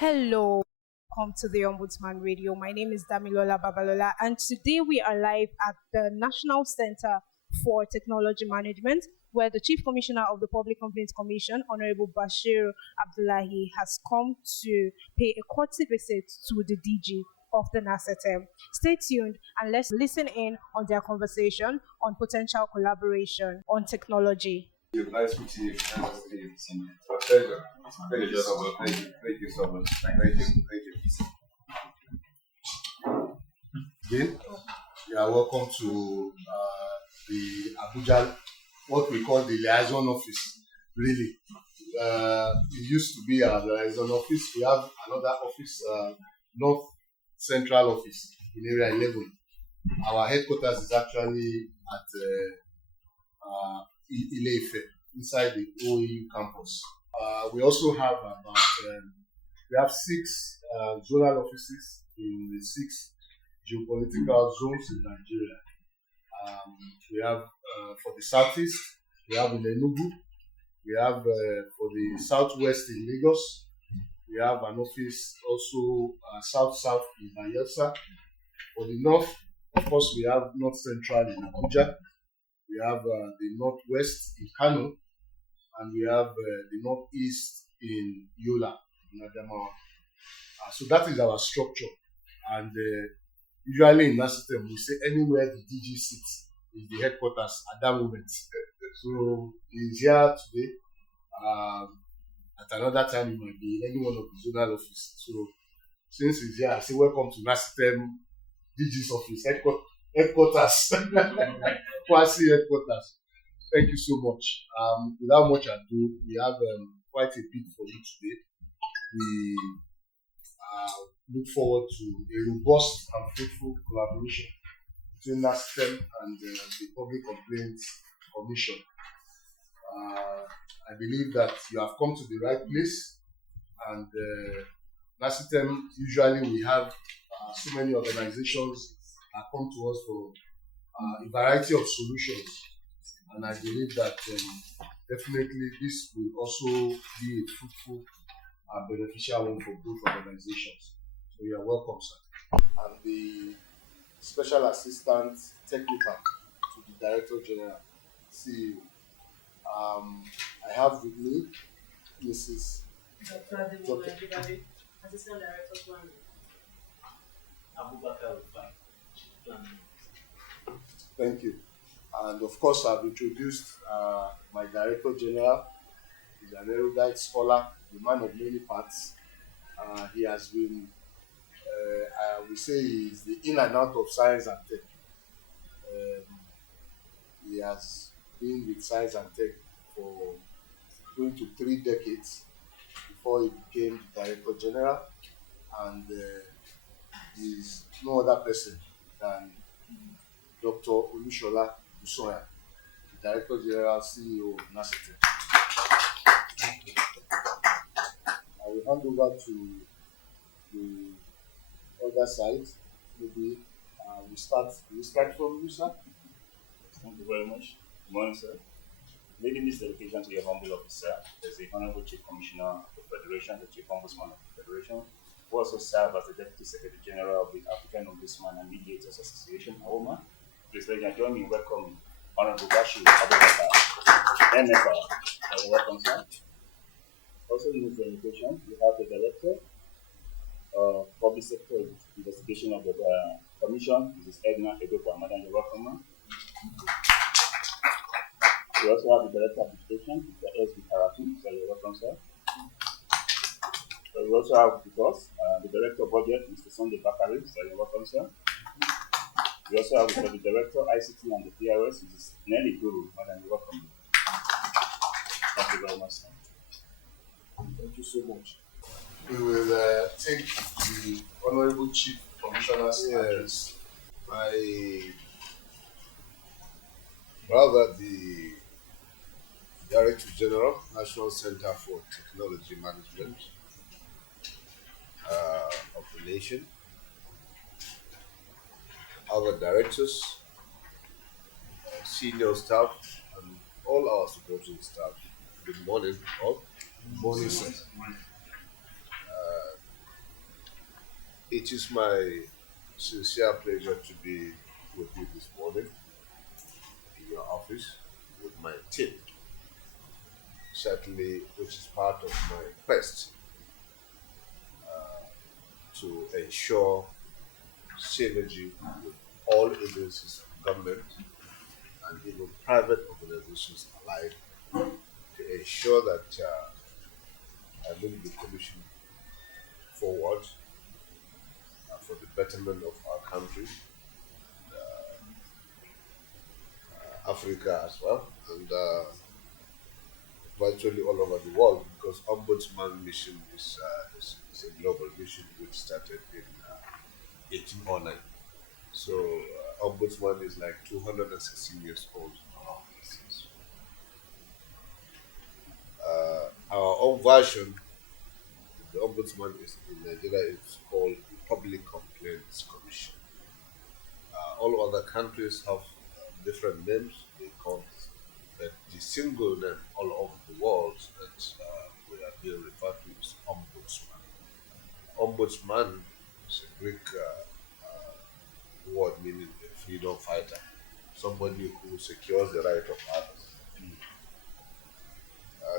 Hello, welcome to the Ombudsman Radio. My name is Damilola Babalola, and today we are live at the National Center for Technology Management, where the Chief Commissioner of the Public Complaints Commission, Honourable Bashir Abdullahi, has come to pay a courtesy visit to the DG of the Nacetem. Stay tuned and let's listen in on their conversation on potential collaboration on technology. Nice meeting you. Nice meeting you. It's a pleasure. Thank you so much. Thank you so much. Thank you. Again, you are welcome to the Abuja, what we call the liaison office. Really, it used to be our liaison office. We have another office, North Central Office in Area 11. Our headquarters is actually at Ile-Ife, inside the OEU campus. We also have we have six zonal offices in the six geopolitical zones in Nigeria. We have for the southeast, we have in Enugu. We have for the southwest in Lagos. We have an office also south in Bayelsa. For the north, of course, we have North Central in Abuja. We have the northwest in Kano, and we have the northeast in Yola, in Adamawa. So that is our structure. And usually in Nacetem, we say anywhere the DG sits is the headquarters at that moment. So he's here today. At another time, it might be any one of the zonal office. So since he's here, I say welcome to Nacetem DG's office, headquarters. Quasi headquarters. Thank you so much. Without much ado, we have quite a bit for you today. We look forward to a robust and fruitful collaboration between NASTEM and the Public Complaints Commission. I believe that you have come to the right place, and NASTEM, usually we have so many organizations that come to us for a variety of solutions, and I believe that definitely this will also be a fruitful and beneficial one for both organizations. So you are welcome, sir. I'm the Special Assistant Technical to the Director General, CEO. I have with me Mrs. Dr. Assistant Director Planning. Thank you. And of course, I've introduced my Director General. He's an erudite scholar, the man of many parts. He has been, we say he's the in and out of science and tech. He has been with science and tech for going to 3 decades before he became the Director General. And he's no other person than Dr. Olushola Busoya, the Director General, CEO of Nacetem. I will hand over to the other side. Maybe we start from you, sir. Thank you very much. Good morning, sir. Making this dedication to your humble officer as the Honourable Chief Commissioner of the Federation, the Chief Ombudsman of the Federation, who also serve as the Deputy Secretary General of the African Ombudsman and Mediators Association, AOMA. Please, ladies and gentlemen, welcome Honourable Bashir Abdullahi, MFR. Welcome, sir. Also in this delegation, we have the Director of Public Sector Investigation of the Commission, Mrs. Edna Edopa. Madam, you're welcome, ma'am. We also have the Director of Education, Mr. S.B. Karatu. So you're welcome, sir. So we also have with us the Director of Budget, Mr. Sunday Bakari. So you're welcome, sir. We also have the Director of ICT and the PRS, Mrs. Nelly Guru. Madam, you're welcome. Thank you very much, sir. Thank you so much. We will take the Honourable Chief Commissioner's address. My brother, the Director General, National Center for Technology Management of the nation, our directors, senior staff, and all our supporting staff. Good morning, all. Morning, sir. It is my sincere pleasure to be with you this morning in your office with my team, certainly which is part of my quest to ensure synergy with all agencies of government and even private organizations alike to ensure that I move the Commission forward for the betterment of our country, Africa as well, and virtually all over the world, because Ombudsman mission is a global mission which started in 1809. So Ombudsman is like 216 years old. Our own version of the Ombudsman is in Nigeria is called the Public Complaints Commission. All other countries have different names they call it, but the single name all over the world that we are being referred to is Ombudsman. Ombudsman is a Greek word meaning a freedom fighter, somebody who secures the right of others.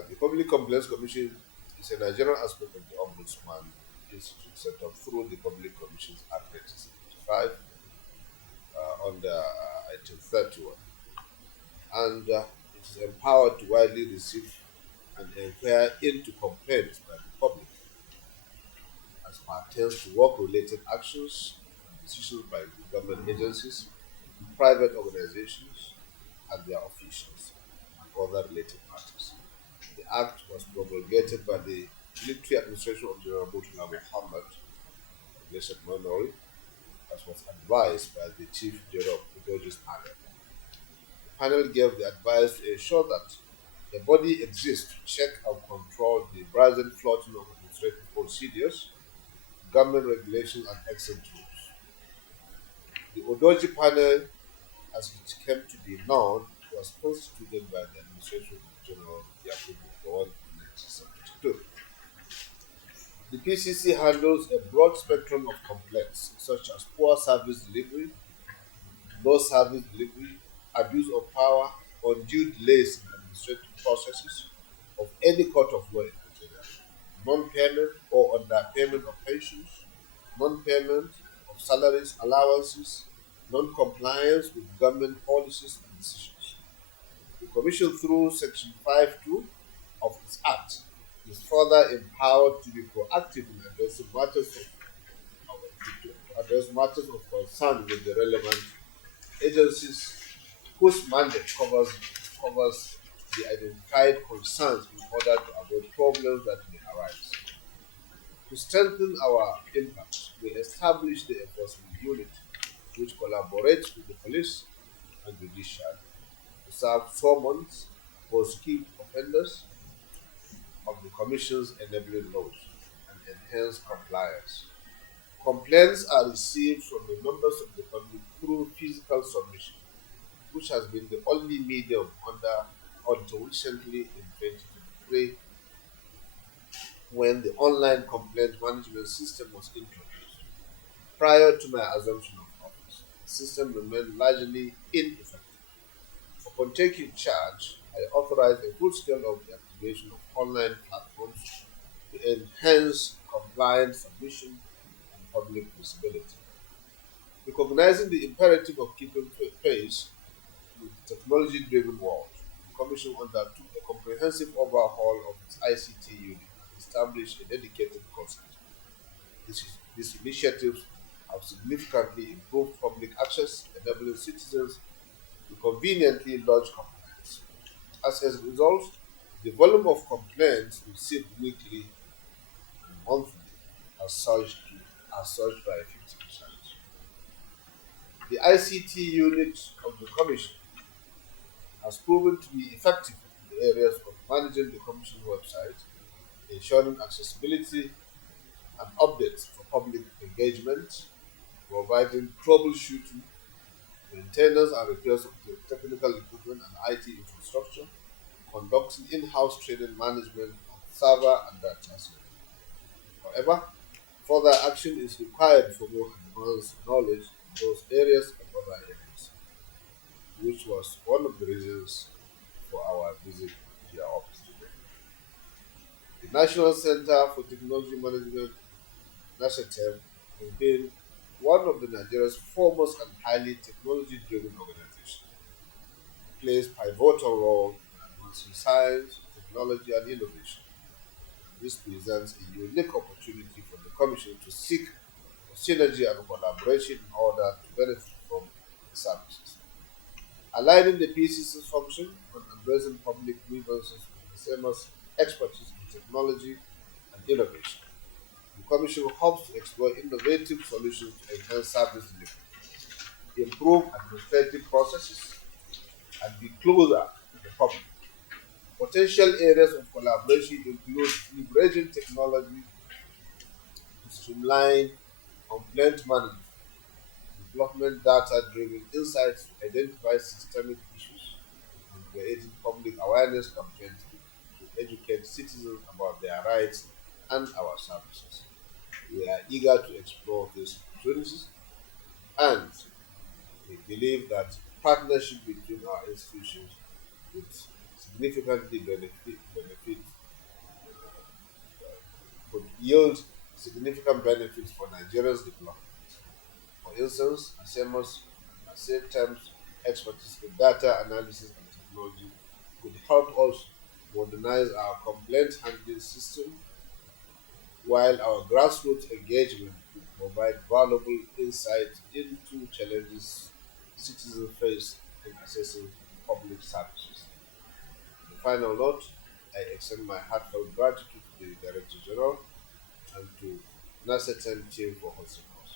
The Public Complaints Commission is a Nigerian aspect of the Ombudsman Institute set up through the Public Commissions Act 1975 under 1831. And it is empowered to widely receive and inquire into complaints by the public as pertains to work-related actions and decisions by the government agencies, private organizations, and their officials, and other related parties. The Act was promulgated by the military administration of General Muhammad, Honourable, as was advised by the Chief General of the Judges Panel. The panel gave the advice to ensure that a body exists to check and control the brazen floating of administrative procedures, government regulations, and excellent rules. The Odoji panel, as it came to be known, was constituted by the administration of General Yakubu Gowon in 1972. The PCC handles a broad spectrum of complaints such as poor service delivery, low service delivery, abuse of power, undue delays in administrative processes of any court of law in Nigeria, non-payment or underpayment of pensions, non-payment of salaries, allowances, non-compliance with government policies and decisions. The Commission, through Section 5.2 of its Act, is further empowered to be proactive in addressing matters of concern with the relevant agencies whose mandate covers the identified concerns in order to avoid problems that may arise. To strengthen our impact, we established the enforcement unit, which collaborates with the police and judiciary to serve summons, prosecute offenders of the Commission's enabling laws, and enhance compliance. Complaints are received from the members of the public through physical submission, which has been the only medium until recently in 2023 when the online complaint management system was introduced. Prior to my assumption of office, the system remained largely ineffective. Upon taking charge, I authorized a full scale of the activation of online platforms to enhance compliance submission and public visibility. Recognizing the imperative of keeping pace with the technology-driven world, the Commission undertook a comprehensive overhaul of its ICT unit and established a dedicated call center. These initiatives have significantly improved public access, enabling citizens to conveniently lodge complaints. As a result, the volume of complaints received weekly and monthly has surged by 50%. The ICT unit of the Commission has proven to be effective in the areas of managing the Commission website, ensuring accessibility and updates for public engagement, providing troubleshooting, maintenance and repairs of the technical equipment and IT infrastructure, conducting in-house training management of server and data center. However, Further action is required for more advanced knowledge in those areas and other areas, which was one of the reasons for our visit to your office today. The National Center for Technology Management, Nacetem, has been one of the Nigeria's foremost and highly technology-driven organizations. It plays pivotal role in advancing science, technology, and innovation. This presents a unique opportunity for the Commission to seek synergy and collaboration in order to benefit from the services. Aligning the PCC's function on addressing public grievances with the same as expertise in technology and innovation. The Commission hopes to explore innovative solutions to enhance service delivery, improve administrative processes, and be closer to the public. Potential areas of collaboration include leveraging technology to streamline complaint management, development data-driven insights to identify systemic issues, and creating public awareness campaigns to educate citizens about their rights and our services. We are eager to explore these opportunities, and we believe that partnership between our institutions would significantly could yield significant benefits for Nigeria's development. For instance, Nacetem's expertise in data analysis and technology could help us modernize our complaint handling system, while our grassroots engagement could provide valuable insight into challenges citizens face in accessing public services. On a final note, I extend my heartfelt gratitude to the Director General and to Nacetem team for hosting us.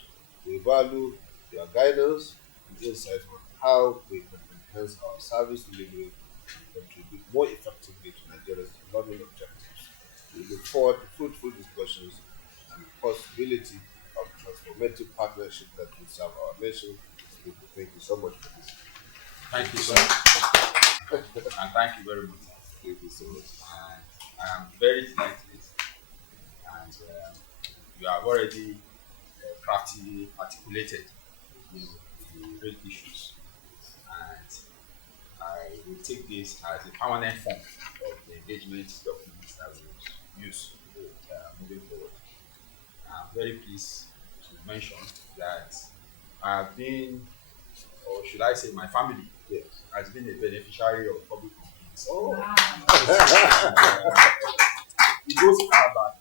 We value your guidance and insight on how we can enhance our service delivery and contribute more effectively to Nigeria's development objectives. We look forward to fruitful discussions and the possibility of transformative partnership that will serve our nation. Thank you so much for this. Thank you so much. And thank you very much. Thank you so much. And I am very delighted. And you have already craftily articulated the real issues. And I will take this as a permanent form of the engagement documents that we will use moving forward. I'm very pleased to mention that I have been, or should I say my family, Yes. has been a beneficiary of public companies. Oh, Wow. It goes far back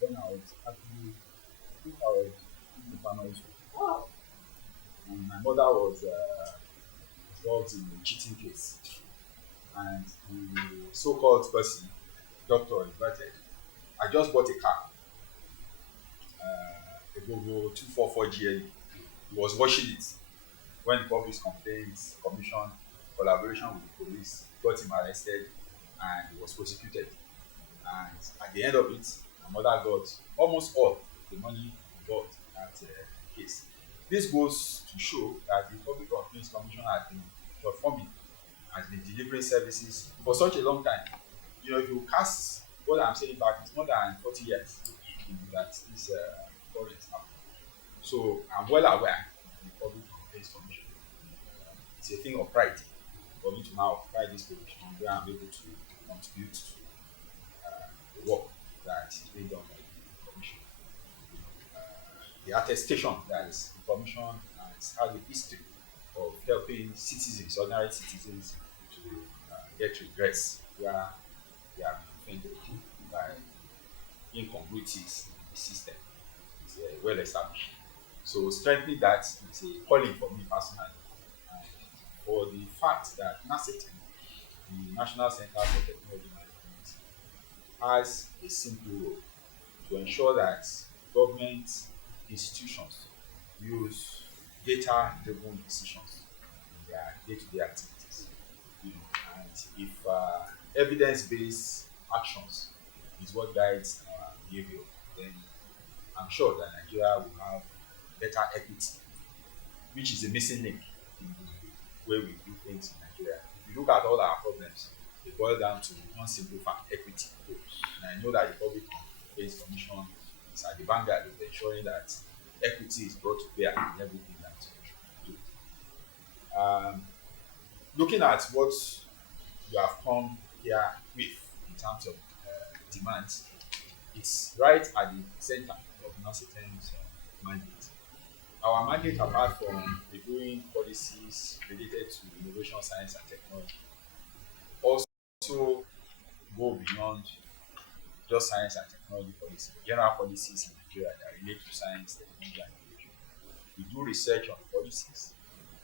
when I was actually, I think I was in the primary school. wow. And my mother was involved in a cheating case. And the so-called person, doctor invited, I just bought a car, a Volvo 244 GLE. He was washing it when the Public Complaints Commission, collaboration with the police, got him arrested and he was prosecuted. And at the end of it, my mother got almost all the money involved in that case. This goes to show that the Public Complaints Commission has been performing, has been delivering services for such a long time. You know, if you cast what I'm saying back, it's more than 40 years that this occurrence happened. So I'm well aware of the Public Complaints Commission. It's a thing of pride for me to now occupy this position where I'm able to contribute to the work that is being done by the Commission. The attestation that the Commission has had a history of helping citizens, ordinary citizens, to get redress where they have been offended by incongruities in the system. It's well established. So strengthening that is a calling for me personally. For the fact that Nacetem, the National Center for Technology Management, has a simple role to ensure that government institutions use data-driven decisions in their day-to-day activities. And if evidence-based actions is what guides our behavior, then I'm sure that Nigeria will have better equity, which is a missing link in the way we do things in Nigeria. If you look at all our problems, they boil down to one simple fact: equity. And I know that the Public Complaints Commission is at the vanguard of ensuring that equity is brought to bear in everything that we do. Looking at what you have come here with in terms of demands, it's right at the center of Nacetem's mandate. Our mandate, apart from reviewing policies related to innovation, science, and technology, also go beyond just science and technology policy, general policies in Nigeria that relate to science, technology, and innovation. We do research on the policies,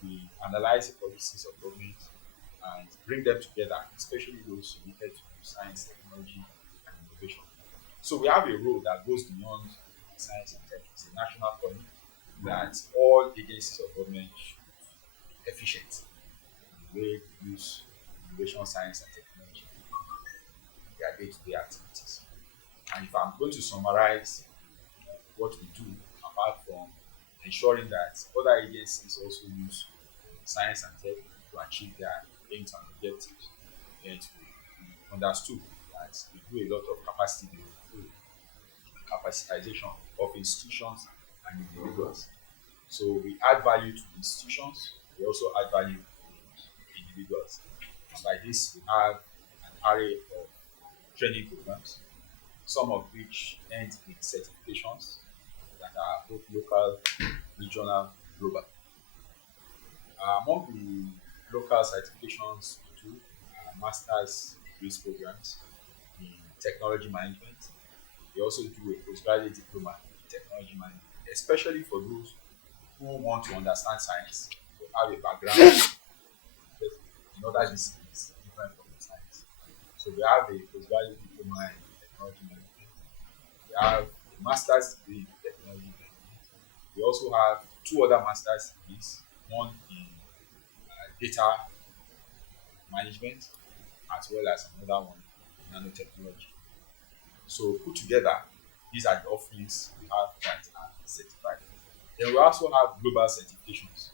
we analyze the policies of government, and bring them together, especially those related to science, technology, and innovation. So we have a role that goes beyond science and tech. It's a national policy that all agencies of government should be efficient in the way they use innovation, science, and technology in their day-to-day activities. And if I'm going to summarize what we do, apart from ensuring that other agencies also use science and tech to achieve their aims and objectives, then it will be understood that we do a lot of capacity building, capacitization of institutions and individuals. So we add value to institutions, we also add value to individuals. And by this, we have an array of training programs, some of which end in certifications that are both local, regional, global. Among the local certifications we do are master's degrees programs in technology management. We also do a postgraduate diploma in technology management, especially for those who want to understand science, but have a background in other disciplines different from the science. So we have a postgraduate diploma in technology management. We have a master's degree in technology management. We also have two other master's degrees, one in data management, as well as another one in nanotechnology. So put together, these are the offerings we have that are certified. Then we also have global certifications.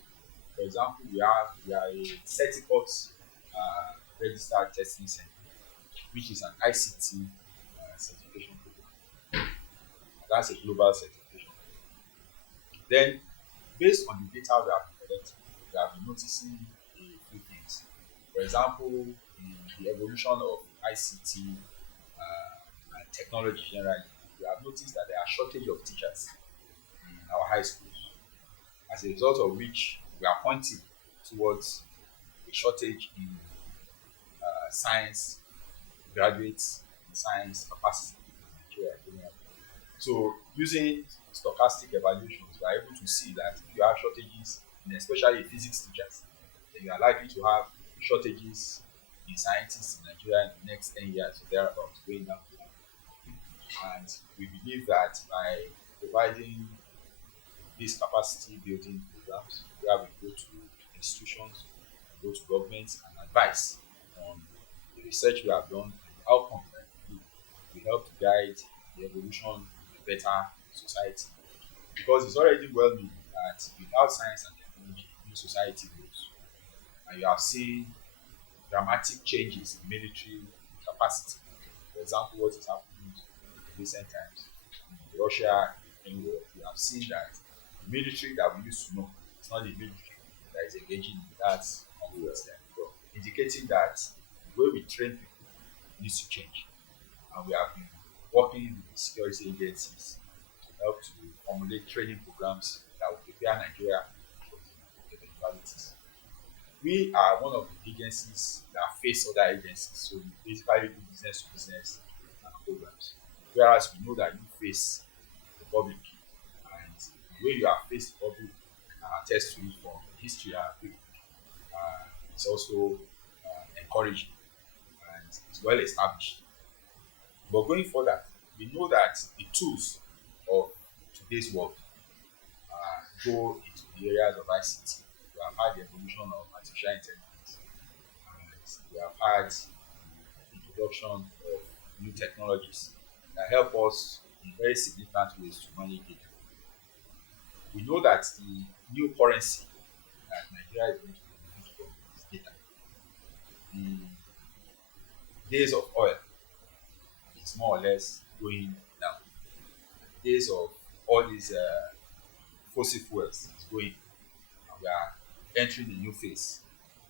For example, we are a Certicots registered testing center, which is an ICT certification program. That's a global certification. Then, based on the data we have collected, we have been noticing a few things. For example, the evolution of ICT and technology generally, we have noticed that there are shortage of teachers in our high schools, as a result of which we are pointing towards a shortage in science graduates in science capacity in Nigeria. So using stochastic evaluations, we are able to see that if you have shortages in especially physics teachers, then you are likely to have shortages in scientists in Nigeria in the next 10 years, so thereabouts, going down the line. And we believe that by providing these capacity building programs, where we go to institutions, go to governments and advise on the research we have done and the outcome that we help to guide the evolution of a better society. Because it's already well known that without science and technology, no society grows. And you have seen dramatic changes in military capacity. For example, what is happening in recent times in Russia, in Europe, you have seen that the military that we used to know is not the military that is engaging in that conflict, indicating that the way we train people needs to change. And we have been working with the security agencies to help to formulate training programs that will prepare Nigeria for the eventualities. We are one of the agencies that face other agencies, so we basically do business to business programs. Whereas we know that you face the public, and the way you have faced the public attest to it from history and people. It's also encouraging and it's well established. But going further, we know that the tools of today's world go into the areas of ICT. We have had the evolution of artificial intelligence, and we have had the introduction of new technologies that help us in very significant ways to manage data. We know that the new currency that Nigeria is going to benefit from is data. The days of oil is more or less going down. days of all these fossil fuels is going, and we are entering a new phase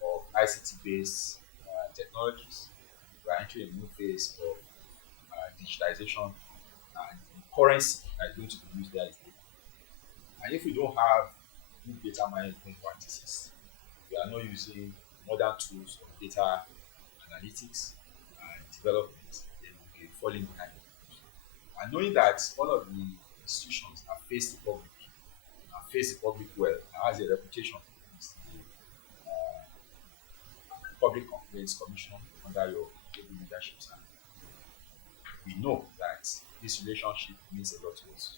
of ICT-based technologies. We are entering a new phase of digitization, and currency that is going to be used there is data. And if we don't have good data management practices, we are not using modern tools of data analytics and development, then we'll be falling behind. And knowing that one of the institutions that face the public and face the public well and has a reputation is the Public Complaints Commission under your leadership, sir. We know that this relationship means a lot to us.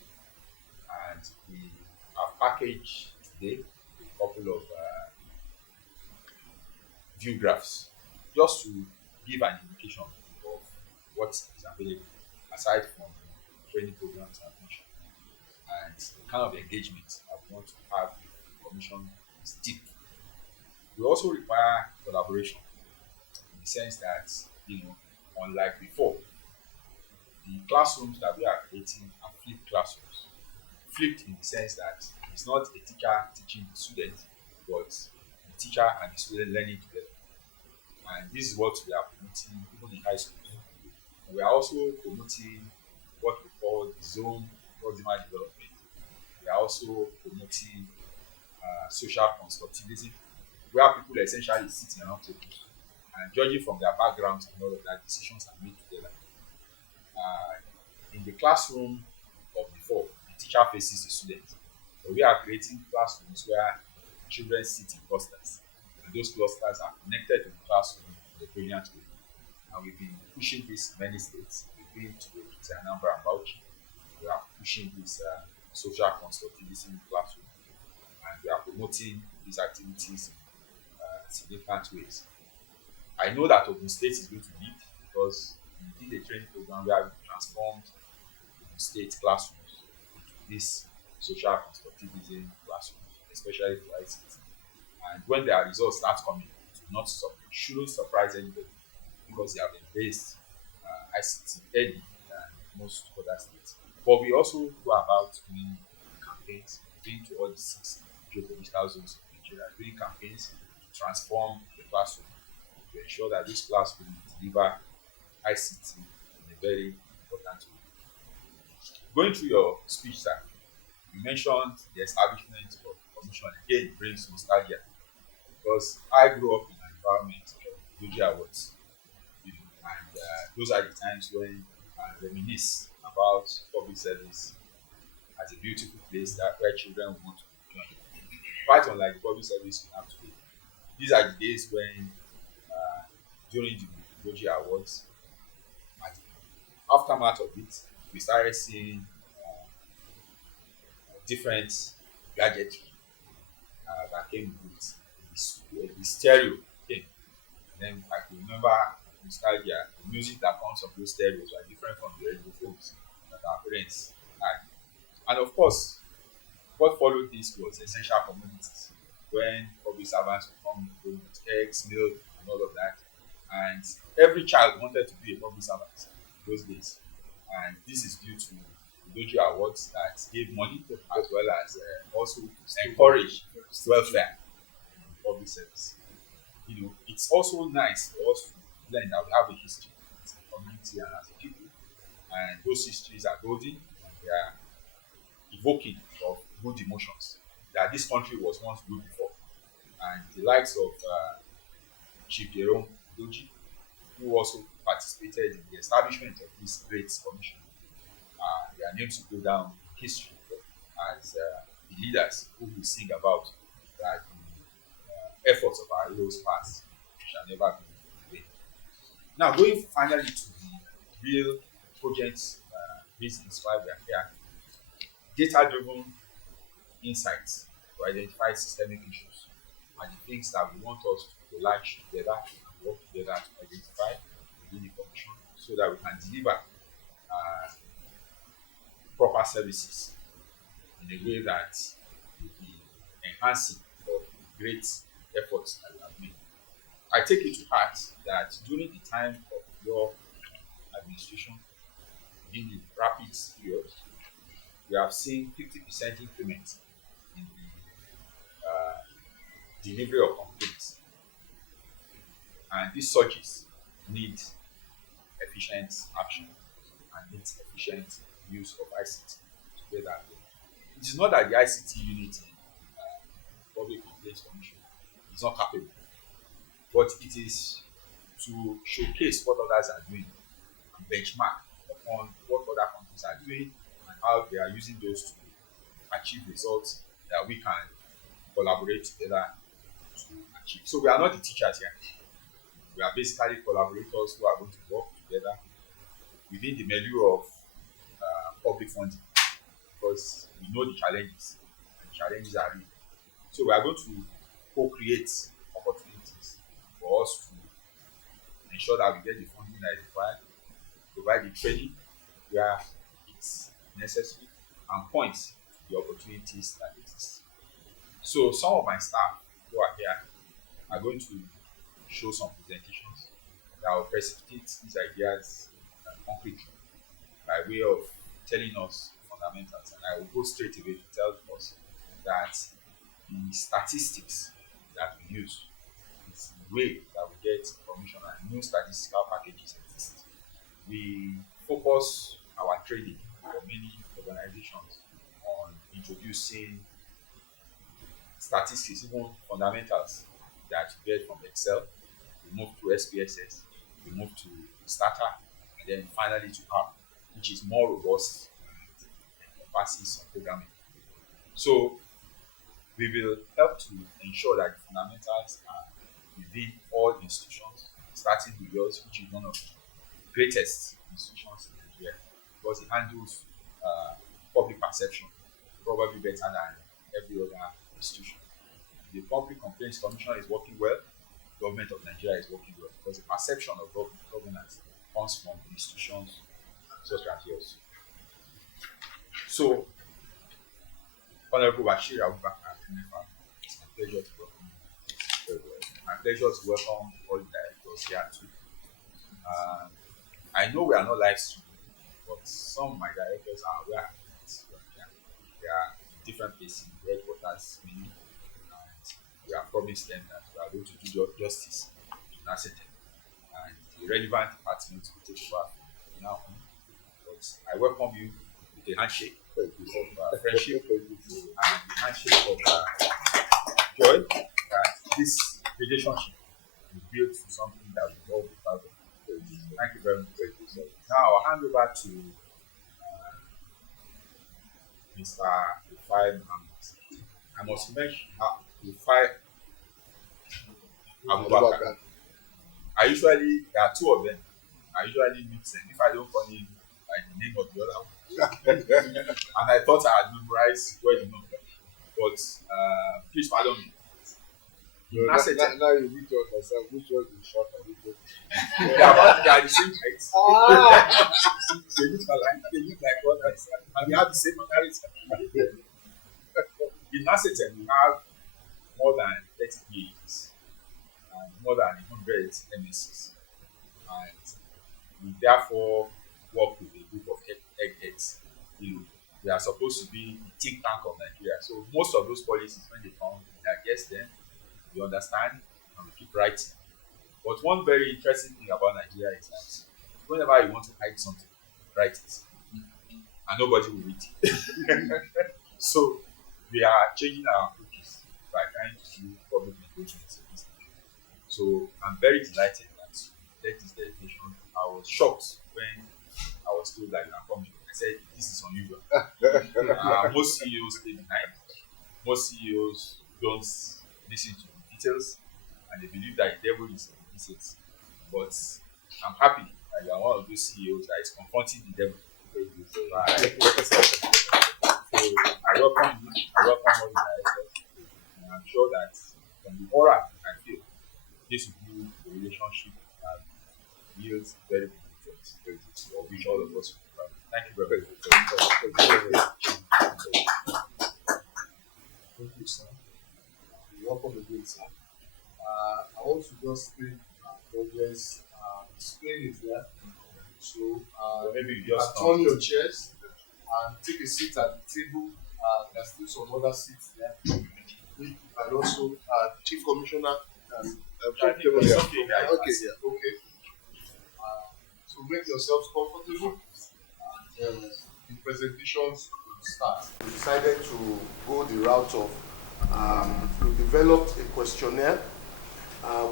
And we have packaged today a couple of view graphs just to give an indication of what is available aside from training programs and mentioned. And the kind of engagement that we want to have with the commission is deep. We also require collaboration in the sense that, unlike before, the classrooms that we are creating are flipped classrooms. Flipped in the sense that it's not a teacher teaching the student, but the teacher and the student learning together. And this is what we are promoting even in high schools. And we are also promoting what we call the zone proximal development. We are also promoting social constructivism, where people are essentially sitting around tables and judging from their backgrounds and all of that, decisions are made together. In the classroom of before, the teacher faces the student. But we are creating classrooms where children sit in clusters, and those clusters are connected to the classroom in a brilliant way. And we've been pushing this in many states. We've been to Anambra and Bauchi. We are pushing this social constructivism classroom, and we are promoting these activities in significant ways. I know that Ogun State is going to lead because we did a training program where we transformed Ogun State classrooms into this social constructivism classrooms, especially for ICT. And when their results start coming, it shouldn't surprise anybody because they have embraced ICT early than most other states. But we also go about doing campaigns, going to all the 6 geopolitical zones of Nigeria, doing campaigns to transform the classroom, to ensure that this classroom deliver ICT in a very important way. Going through your speech, sir, you mentioned the establishment of the commission. Again, it brings nostalgia because I grew up in an environment of Goji Awards, and those are the times when I reminisce about public service as a beautiful place where children want to join. Quite unlike the public service we have today. These are the days when, during the Goji Awards, at the aftermath of it, we started seeing different gadgetry that came with the stereo thing. And then I can remember nostalgia, the music that comes from those stereos are different from the radio phones that our parents had. And of course, what followed this was essential communities, when public servants would come with eggs, milk, and all of that. And every child wanted to be a public servant in those days. And this is due to the Dojo Awards that gave money as well as also encourage welfare in public service. It's also nice for us to learn that we have a history as a community and as a people. And those histories are golden and they are evoking of good emotions that this country was once good before. And the likes of Chief Jerome Doji, who also participated in the establishment of this great commission, their names will go down in history as the leaders who will sing about that the efforts of our heroes past shall never be in vain. Now, going finally to the real projects, reasons why we are here, data-driven insights to identify systemic issues and the things that we want us to launch together and work together to identify within the commission so that we can deliver proper services in a way that will be enhancing of the great efforts that we have made. I take it to heart that during the time of your administration, in the rapid period, we have seen 50% increment in the delivery of complaints. And these surges need efficient action and need efficient use of ICT to get that done. It is not that the ICT unit in Public Complaints Commission is not capable, but it is to showcase what others are doing and benchmark upon what other countries are doing and how they are using those to achieve results that we can collaborate together to achieve. So we are not the teachers here. We are basically collaborators who are going to work together within the milieu of public funding, because we know the challenges, and the challenges are real. So we are going to co-create opportunities for us to ensure that we get the funding that is required, provide the training where it's necessary, and point to the opportunities that exist. So some of my staff who are here are going to show some presentations that will precipitate these ideas concretely by way of telling us fundamentals. And I will go straight away to tell us that the statistics that we use is the way that we get information, and new statistical packages exist. We focus our training for many organizations on introducing statistics, even fundamentals that you get from Excel. We move to SPSS, we move to Starter, and then finally to R, which is more robust and encompasses some programming. So we will help to ensure that the fundamentals are within all institutions, starting with yours, which is one of the greatest institutions in Nigeria, because it handles public perception probably better than every other institution. The Public Complaints Commission is working well. The government of Nigeria is working well, because the perception of governance comes from institutions such as yours. So, Honourable Bashir Abubakar, it's my pleasure to welcome you. My pleasure to welcome all the directors here too. I know we are not live streaming, but some of my directors are aware that they are in different places, headquarters, many. We have promised them that we are going to do justice to Nacetem, and the relevant departments will take over from now on. But I welcome you with a handshake of friendship and a handshake of joy that this relationship will build to something that we all be proud of. Thank you very much. Now I'll hand over to Mr. Rufai Mohammed. I must mention Rufai Abubakar. There are two of them. I usually mix them if I don't call him by the name of the other one. And I thought I had memorized well enough. But please pardon me. Now you need to understand which one is short and which one is they are the same height. They look like others. And we have the same character. In Nacetem, we have more than 30 PhDs and more than 100 MScs. And we therefore work with a group of eggheads. We are supposed to be the think tank of Nigeria. So most of those policies, when they come, we digest them, we understand, and we keep writing. But one very interesting thing about Nigeria is that whenever you want to hide something, write it. And nobody will read it. So we are changing our approaches by trying to do public engagement in this country. So I'm very delighted that you led this dedication. I was shocked when I was told that you are coming. I said, this is unusual. Most CEOs stay behind. Most CEOs don't listen to the details, and they believe that the devil is in the details. But I'm happy that you are one of those CEOs that is confronting the devil. So I welcome you. I welcome all the directors. And I'm sure that from the aura I feel, this will be a relationship that yields very good results, of which all of us will be proud. Thank you very much. Thank you, sir. Welcome again, sir. I want to just take progress. Screen is there. So maybe you just turn your chairs. and take a seat at the table. There are still some other seats there. And also, the Chief Commissioner. Okay, okay. So make yourselves comfortable. The presentations will start. We decided to go the route of, we developed a questionnaire.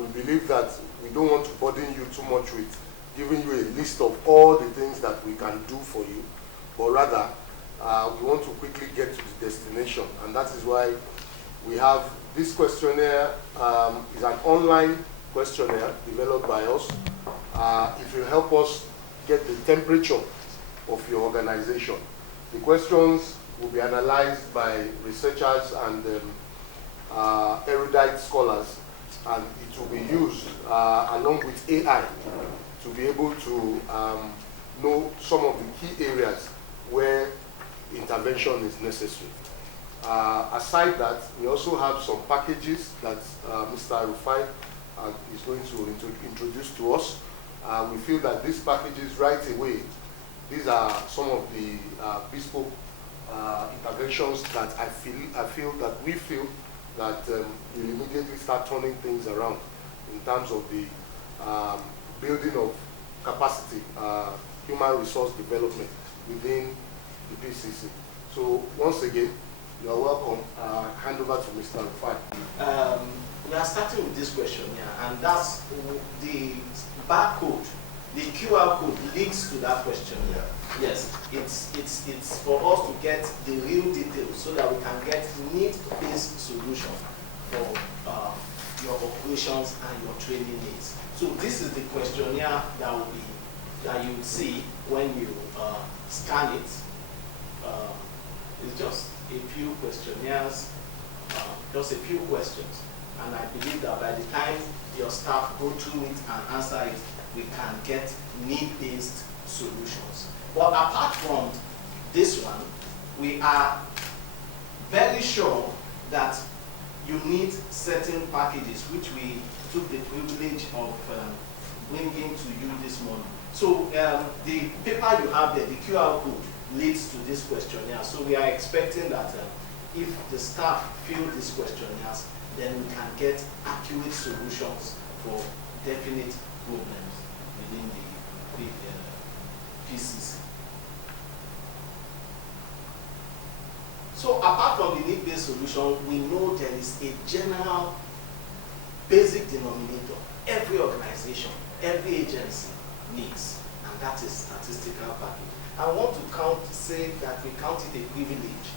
We believe that we don't want to burden you too much with giving you a list of all the things that we can do for you, but rather we want to quickly get to the destination, and that is why we have this questionnaire. Is an online questionnaire developed by us. It will help us get the temperature of your organization. The questions will be analyzed by researchers and erudite scholars, and it will be used along with AI to be able to know some of the key areas where intervention is necessary. Aside that, we also have some packages that Mr. Rufai is going to introduce to us. We feel that these packages right away, these are some of the bespoke interventions that we feel that will immediately start turning things around in terms of the building of capacity, human resource development within the PCC. So once again, you are welcome. Hand over to Mr. Rufai. We are starting with this question here, and that's the barcode, the QR code leads to that question here. Yes, it's for us to get the real details so that we can get need-based solution for your operations and your training needs. So this is the questionnaire that you would see when you scan it. It's just a few questionnaires, just a few questions. And I believe that by the time your staff go through it and answer it, we can get need-based solutions. But apart from this one, we are very sure that you need certain packages, which we took the privilege of bringing to you this morning. So the paper you have there, the QR code, leads to this questionnaire. So we are expecting that if the staff fill these questionnaires, then we can get accurate solutions for definite problems within the PCC. So apart from the need-based solution, we know there is a general basic denominator every organization, every agency needs, and that is statistical package. I want to say that we count it a privilege.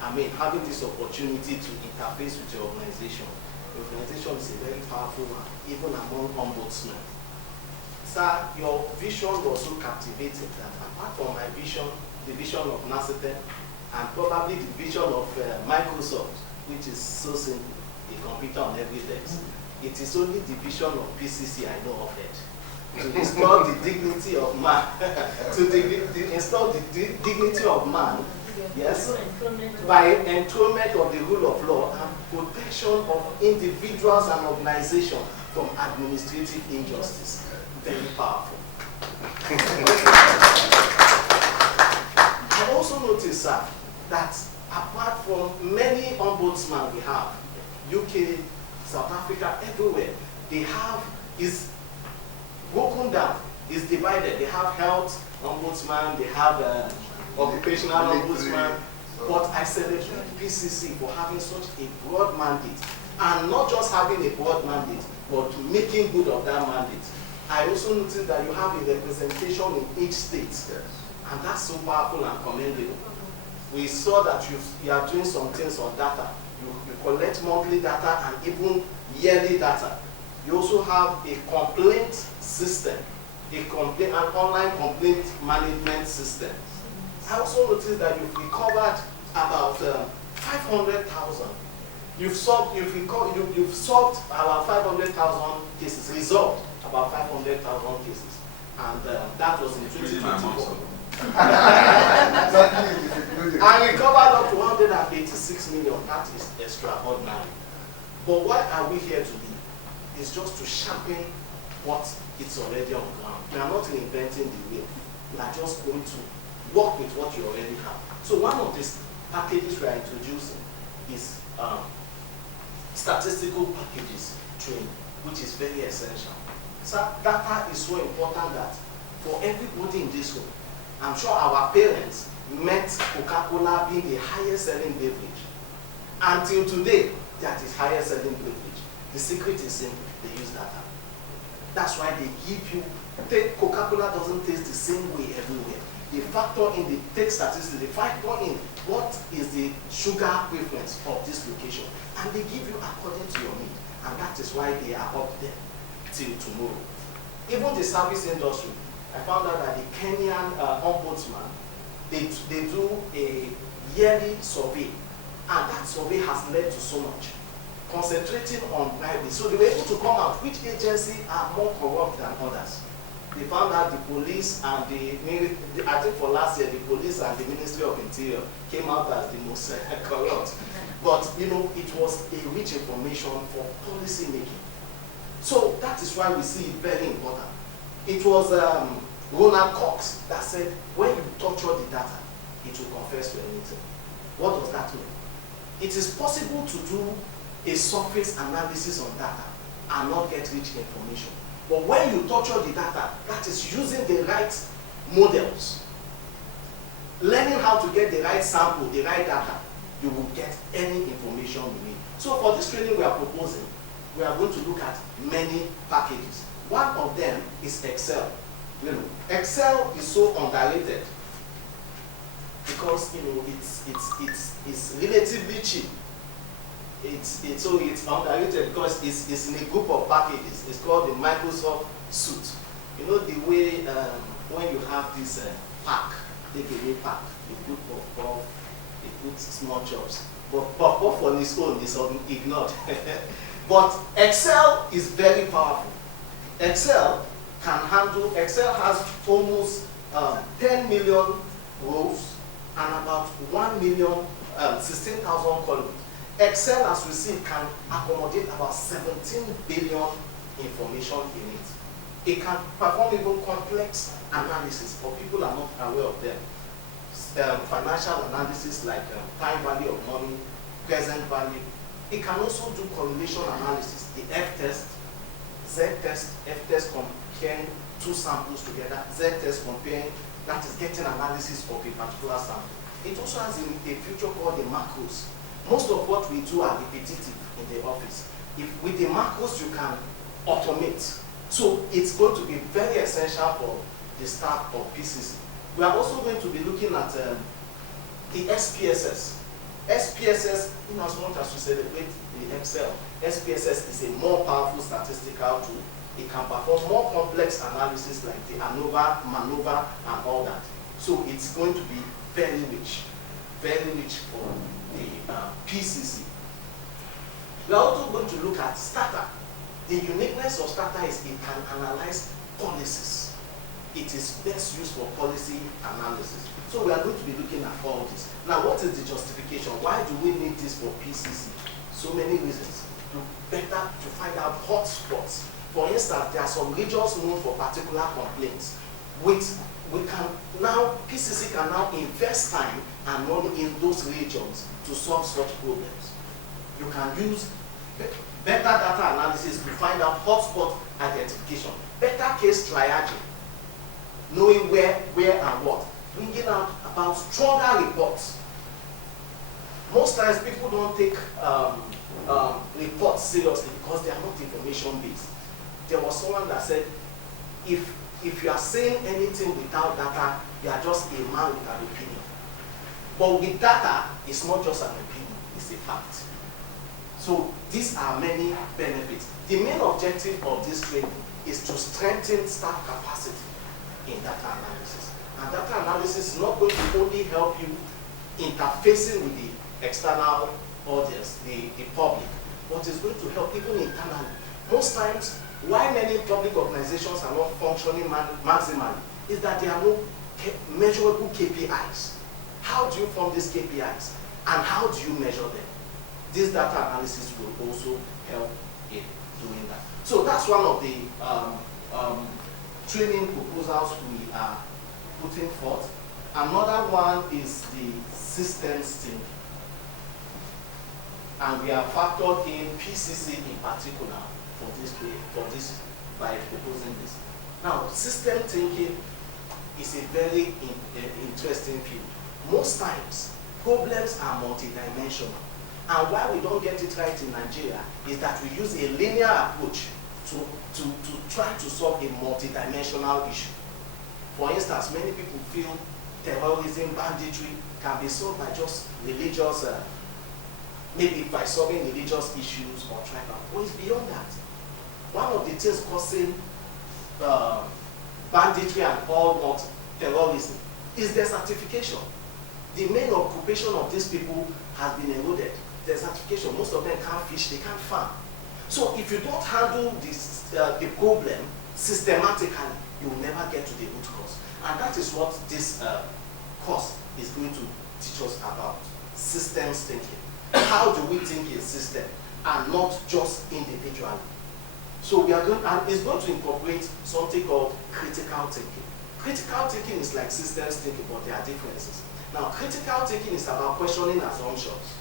I mean, having this opportunity to interface with your organization. Your organization is a very powerful one, even among ombudsmen. Sir, your vision was so captivating that apart from my vision, the vision of Nacetem, and probably the vision of Microsoft, which is so simple, a computer on every desk, it is only the vision of PCC I know of it. To install the dignity of man, to install the dignity of man, yes, by enthronement of the rule of law and protection of individuals and organizations from administrative injustice. Very powerful. I also noticed, sir, that apart from many ombudsmen we have, UK, South Africa, everywhere, they have is broken down, is divided. They have health ombudsman, they have occupational ombudsman, but I celebrate PCC for having such a broad mandate, and not just having a broad mandate, but making good of that mandate. I also noticed that you have a representation in each state, and that's so powerful and commendable. We saw that you are doing some things on data. You collect monthly data and even yearly data. You also have a complaint system, an online complaint management system. I also noticed that you've recovered about 500,000. You've solved about 500,000 cases, resolved about 500,000 cases, and that was in 2024. I recovered up to 186 million. That is extraordinary. But why are we here today? It's just to sharpen what it's already on ground. We are not reinventing the wheel. We are just going to work with what you already have. So one of these packages we are introducing is statistical packages training, which is very essential. So data is so important that for everybody in this room, I'm sure our parents met Coca-Cola being the highest selling beverage. Until today, that is highest selling beverage. The secret is simple, they use data. That's why they give you, Coca-Cola doesn't taste the same way everywhere. They factor in, they take statistics, they factor in what is the sugar preference of this location, and they give you according to your need. And that is why they are up there till tomorrow. Even the service industry, I found out that the Kenyan ombudsman, they do a yearly survey, and that survey has led to so much, concentrating on bribery. So they were able to come out which agency are more corrupt than others. They found out the police and I think for last year, the police and the Ministry of Interior came out as the most corrupt. But you know, it was a rich information for policy making. So that is why we see it very important. It was Ronald Cox that said, when you torture the data, it will confess to anything. What does that mean? It is possible to do a surface analysis on data and not get rich information. But when you torture the data, that is using the right models, learning how to get the right sample, the right data, you will get any information you need. So for this training we are proposing, we are going to look at many packages. One of them is Excel. You know, Excel is so underrated because you know it's relatively cheap. It's underrated because it's in a group of packages. It's called the Microsoft Suite. You know the way when you have this pack, take away pack, you put puff, you put small chops. But puff on its own is ignored. But Excel is very powerful. Excel has almost 10 million rows and about 1 million, 16,000 columns. Excel, as we see, can accommodate about 17 billion information in it. It can perform even complex analysis, but people are not aware of them. Financial analysis like time value of money, present value. It can also do correlation analysis, the F-test, Z-test, F-test comparing two samples together, Z-test comparing, that is getting analysis of a particular sample. It also has a feature called the macros. Most of what we do are repetitive in the office. If with the macros you can automate. So it's going to be very essential for the staff of PCC. We are also going to be looking at the SPSS. SPSS, in as much as we celebrate the Excel, SPSS is a more powerful statistical tool. It can perform more complex analysis like the ANOVA, MANOVA, and all that. So it's going to be very rich for the PCC. We are also going to look at Stata. The uniqueness of Stata is it can analyze policies. It is best used for policy analysis. So we are going to be looking at all this. Now, what is the justification? Why do we need this for PCC? So many reasons. To find out hotspots. For instance, there are some regions known for particular complaints. PCC can now invest time and money in those regions to solve such problems. You can use better data analysis to find out hotspot identification, better case triaging, knowing where and what, bringing out about stronger reports. Most times people don't take reports seriously because they are not information based. There was someone that said, if you are saying anything without data, you are just a man with an opinion. But with data, it's not just an opinion, it's a fact. So these are many benefits. The main objective of this training is to strengthen staff capacity in data analysis. And data analysis is not going to only help you interfacing with the external audience, the public, but it's going to help even internally. Most times, why many public organizations are not functioning maximally is that there are no measurable KPIs. How do you form these KPIs? And how do you measure them? This data analysis will also help in doing that. So that's one of the training proposals we are putting forth. Another one is the systems thinking. And we have factored in PCC in particular for this by proposing this. Now, system thinking is a very interesting field. Most times, problems are multidimensional. And why we don't get it right in Nigeria is that we use a linear approach to try to solve a multidimensional issue. For instance, many people feel terrorism, banditry can be solved by just religious, maybe by solving religious issues or tribal. But it's beyond that. One of the things causing banditry and all what terrorism is desertification. The main occupation of these people has been eroded. Desertification. Most of them can't fish, they can't farm. So if you don't handle this, the problem systematically, you will never get to the root cause. And that is what this course is going to teach us about. Systems thinking. How do we think in system and not just individually? So we are going, and it's going to incorporate something called critical thinking. Critical thinking is like systems thinking, but there are differences. Now, critical thinking is about questioning assumptions.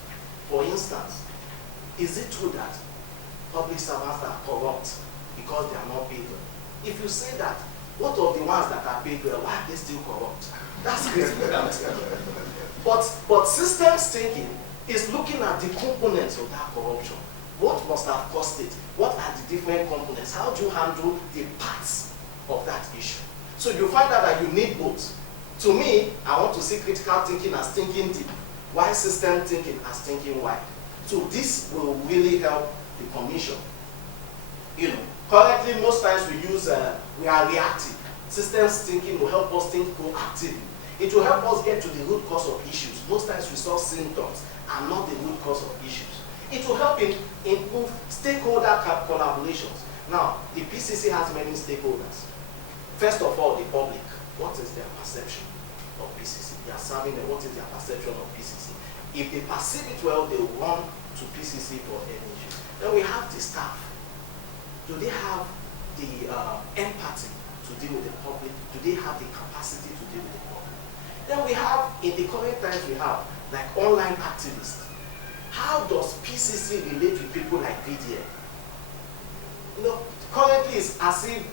For instance, is it true that public servants are corrupt because they are not paid well? If you say that, what of the ones that are paid well, why are they still corrupt? That's critical thinking. But systems thinking is looking at the components of that corruption. What must have caused it? What are the different components? How do you handle the parts of that issue? So you find out that you need both. To me, I want to see critical thinking as thinking deep, while system thinking as thinking wide. So this will really help the commission. You know, currently most times we are reactive. Systems thinking will help us think proactively. It will help us get to the root cause of issues. Most times we solve symptoms and not the root cause of issues. It will help improve stakeholder collaborations. Now, the PCC has many stakeholders. First of all, the public. What is their perception of PCC? They are serving them. What is their perception of PCC? If they perceive it well, they will run to PCC for any issue. Then we have the staff. Do they have the empathy to deal with the public? Do they have the capacity to deal with the public? Then we have, in the current times we have, like online activists. How does PCC relate with people like VDM? You know, currently it's as if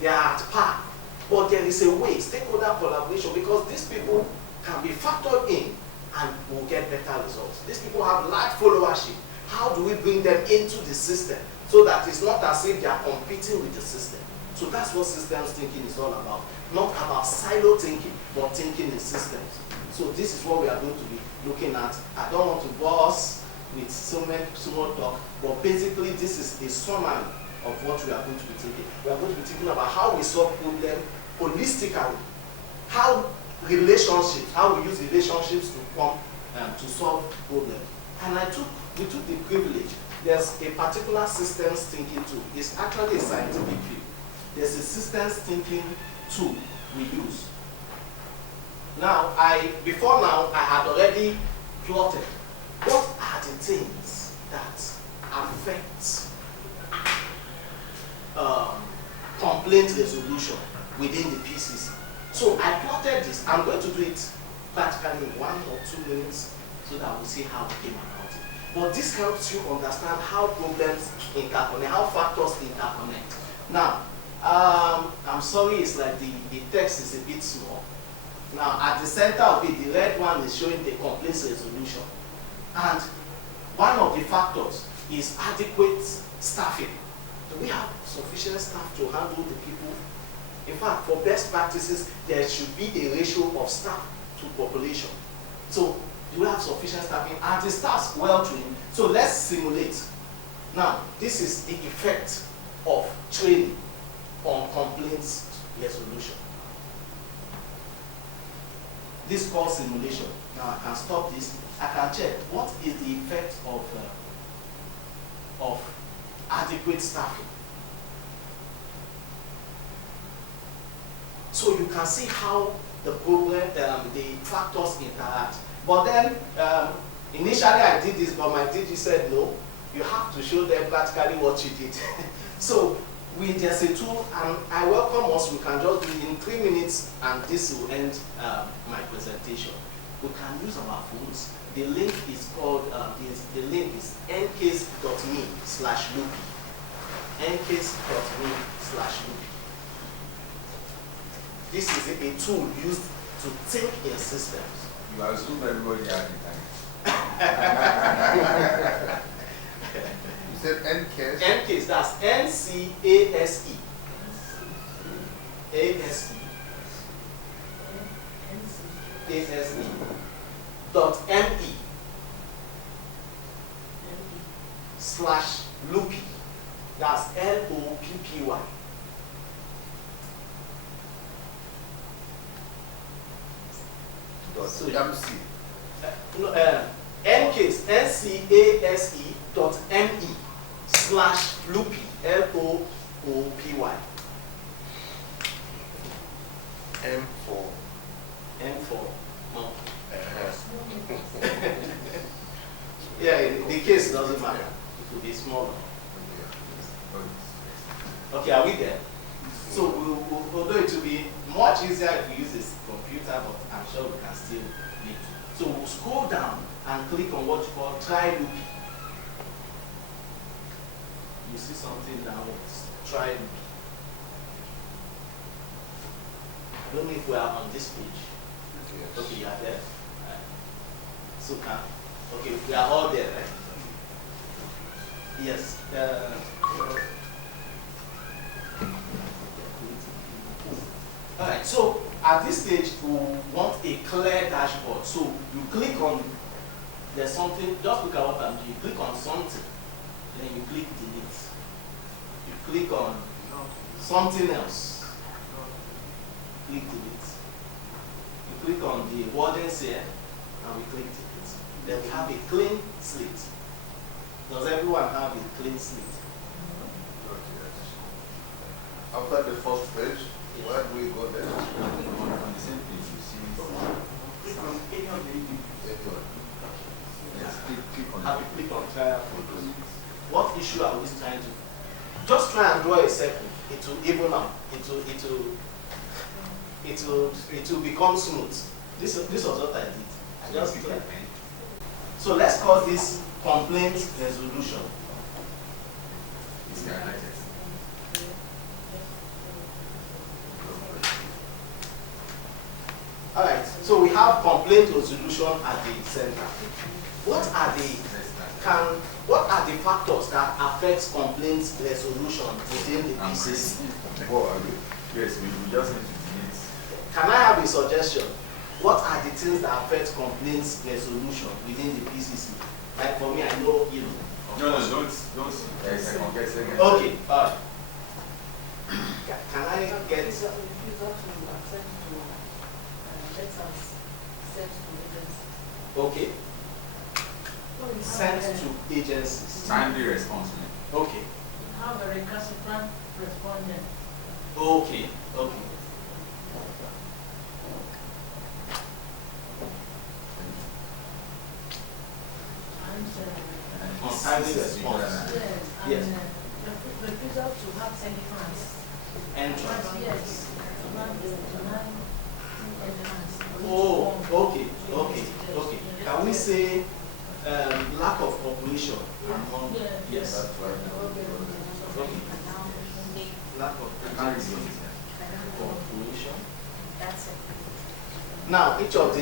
they are at par, but there is a way, stakeholder collaboration, because these people can be factored in and will get better results. These people have large followership. How do we bring them into the system so that it's not as if they are competing with the system? So that's what systems thinking is all about. Not about silo thinking, but thinking in systems. So this is what we are going to be looking at. I don't want to bore us with so much talk, but basically this is a summary of what we are going to be thinking. We are going to be thinking about how we solve problems holistically, how we use relationships to come to solve problems. And we took the privilege. There's a particular systems thinking tool. It's actually a scientific field. There's a systems thinking tool we use. Now, before now, I had already plotted what are the things that affect complaint resolution within the PCC. So I plotted this. I'm going to do it practically in 1 or 2 minutes so that we'll see how we came about it. But this helps you understand how problems interconnect, how factors interconnect. Now, I'm sorry, it's like the text is a bit small. Now, at the center of it, the red one is showing the complaint resolution. And one of the factors is adequate staffing. Do we have sufficient staff to handle the people? In fact, for best practices, there should be a ratio of staff to population. So, do we have sufficient staffing? Are the staff well trained? So let's simulate. Now, this is the effect of training on complaints resolution. This is called simulation. Now I can stop this. I can check what is the effect of adequate staffing. So you can see how the problem, the factors interact. But then initially I did this, but my DG said no. You have to show them practically what you did. So there's a tool, and I welcome us. We can just do it in 3 minutes, and this will end my presentation. We can use our phones. The link is called the link is ncase.me/loopy. ncase.me/loopy. This is a tool used to think in systems. You assume everybody has it. You said NCASE? NCASE, that's NCASE. ASE. ASE. .me/loopy. That's LOPPY. .mc. NCASE, NCASE.me/loopy. LOOPY. M for monkey. Yeah, the case doesn't matter. It could be smaller. Okay, are we there? So although it will be much easier if we use this computer, but I'm sure we can still make it. So we'll scroll down and click on what you call try loopy. You see something down with try loopy. I don't know if we are on this page. Yes. Okay, you are there. Right. So okay, we are all there, right? Yes. All right. So at this stage, we want a clear dashboard. So you click on there's something. Just look at what I'm doing. You click on something, then you click delete. You click on something else. Click delete. You click on the wordings here, and we click delete. Then we have a clean slate. Does everyone have a clean slate? After the first page, where do we go then? On the same page, you see. Click on any of the Yes, click on have you click on trial photos? What issue are we trying to? Just try and draw a circle. It will even out. It will become smooth. This was what I did. I just clicked. So let's call this complaint resolution. It's highlighted. All right. So we have complaint resolution at the center. What are the factors that affect complaint resolution within the PCC? Yes, we just need to delete. Can I have a suggestion? What are the things that affect complaints resolution within the PCC? Like for me, I know, you know. No, don't. Second, get second. Okay, all right. Can I get? Okay. Sent to agencies. Timely response. Okay. Have a recalcitrant respondent. Okay. Okay. Timely response. Yes. Refusal to have entrance. Entrance. Yes. Oh, okay. Can we say lack of cooperation among? Yes. Okay. Lack of cooperation. That's it. Now, each of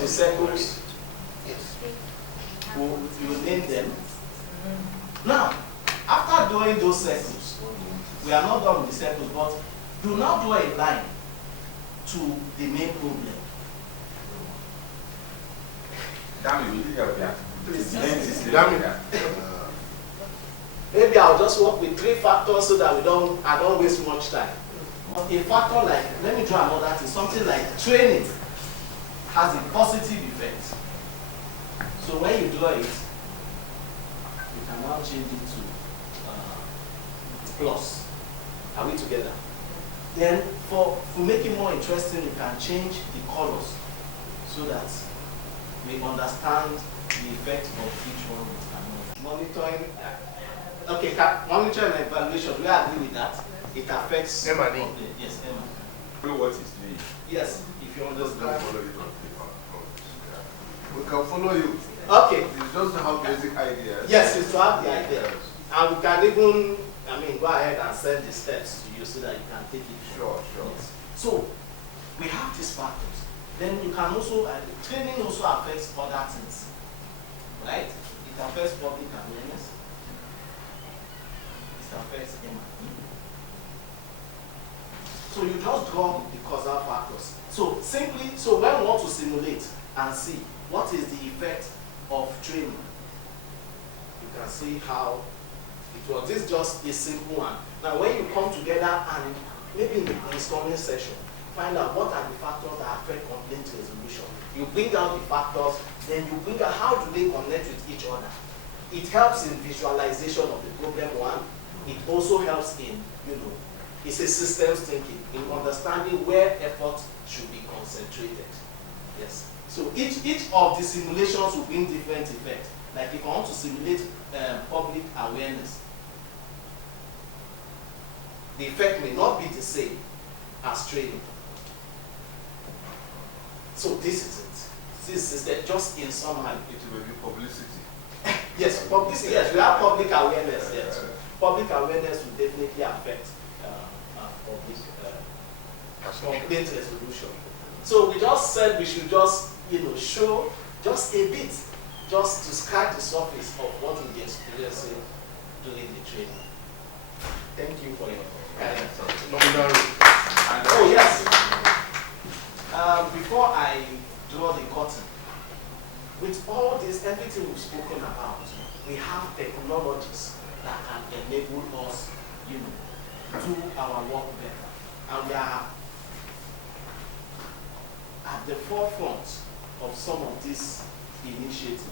the circles, you name them. Now, after drawing those circles, we are not done with the circles, but do not draw a line to the main problem. Damn it, we need help here. Please. Maybe I'll just work with 3 factors so that I don't waste much time. A factor like, let me draw another thing, something like training has a positive effect. So when you draw it, you can now change it to plus. Are we together? Then for make it more interesting, you can change the colors so that we understand the effect of each one. Monitoring. Okay, monitoring and evaluation, do you agree with that? It affects M&E. Yes, M&E. Know what it's doing. Yes, if you understand. We can follow you. Okay. It's just to have basic ideas. Yes, it's to have the idea. And we can even, go ahead and send the steps to you so that you can take it. Sure. Yes. So, we have these factors. Then you can also, training also affects other things. Right? It affects public awareness. It affects M&E. So you just draw the causal factors. So when we want to simulate and see what is the effect of training, you can see how it was. This is just a simple one. Now when you come together and maybe in the brainstorming session, find out what are the factors that affect complaint resolution. You bring out the factors, then you bring out how do they connect with each other. It helps in visualization of the problem one. It also helps in, it's a systems thinking, in understanding where effort should be concentrated. Yes. So each of the simulations will bring different effects. Like if I want to simulate public awareness, the effect may not be the same as training. So this is it. This is just in summary. It will be publicity. Yes, publicity. Yes, we have public awareness. Yes, public awareness will definitely affect public complaint resolution. So we just said we should just show just a bit, just to scratch the surface of what we'll be experiencing during the training. Thank you for your guidance. Oh yes. Before I draw the curtain, with all this, everything we've spoken about, we have technologies that can enable us, do our work better. And we are at the forefront of some of these initiatives.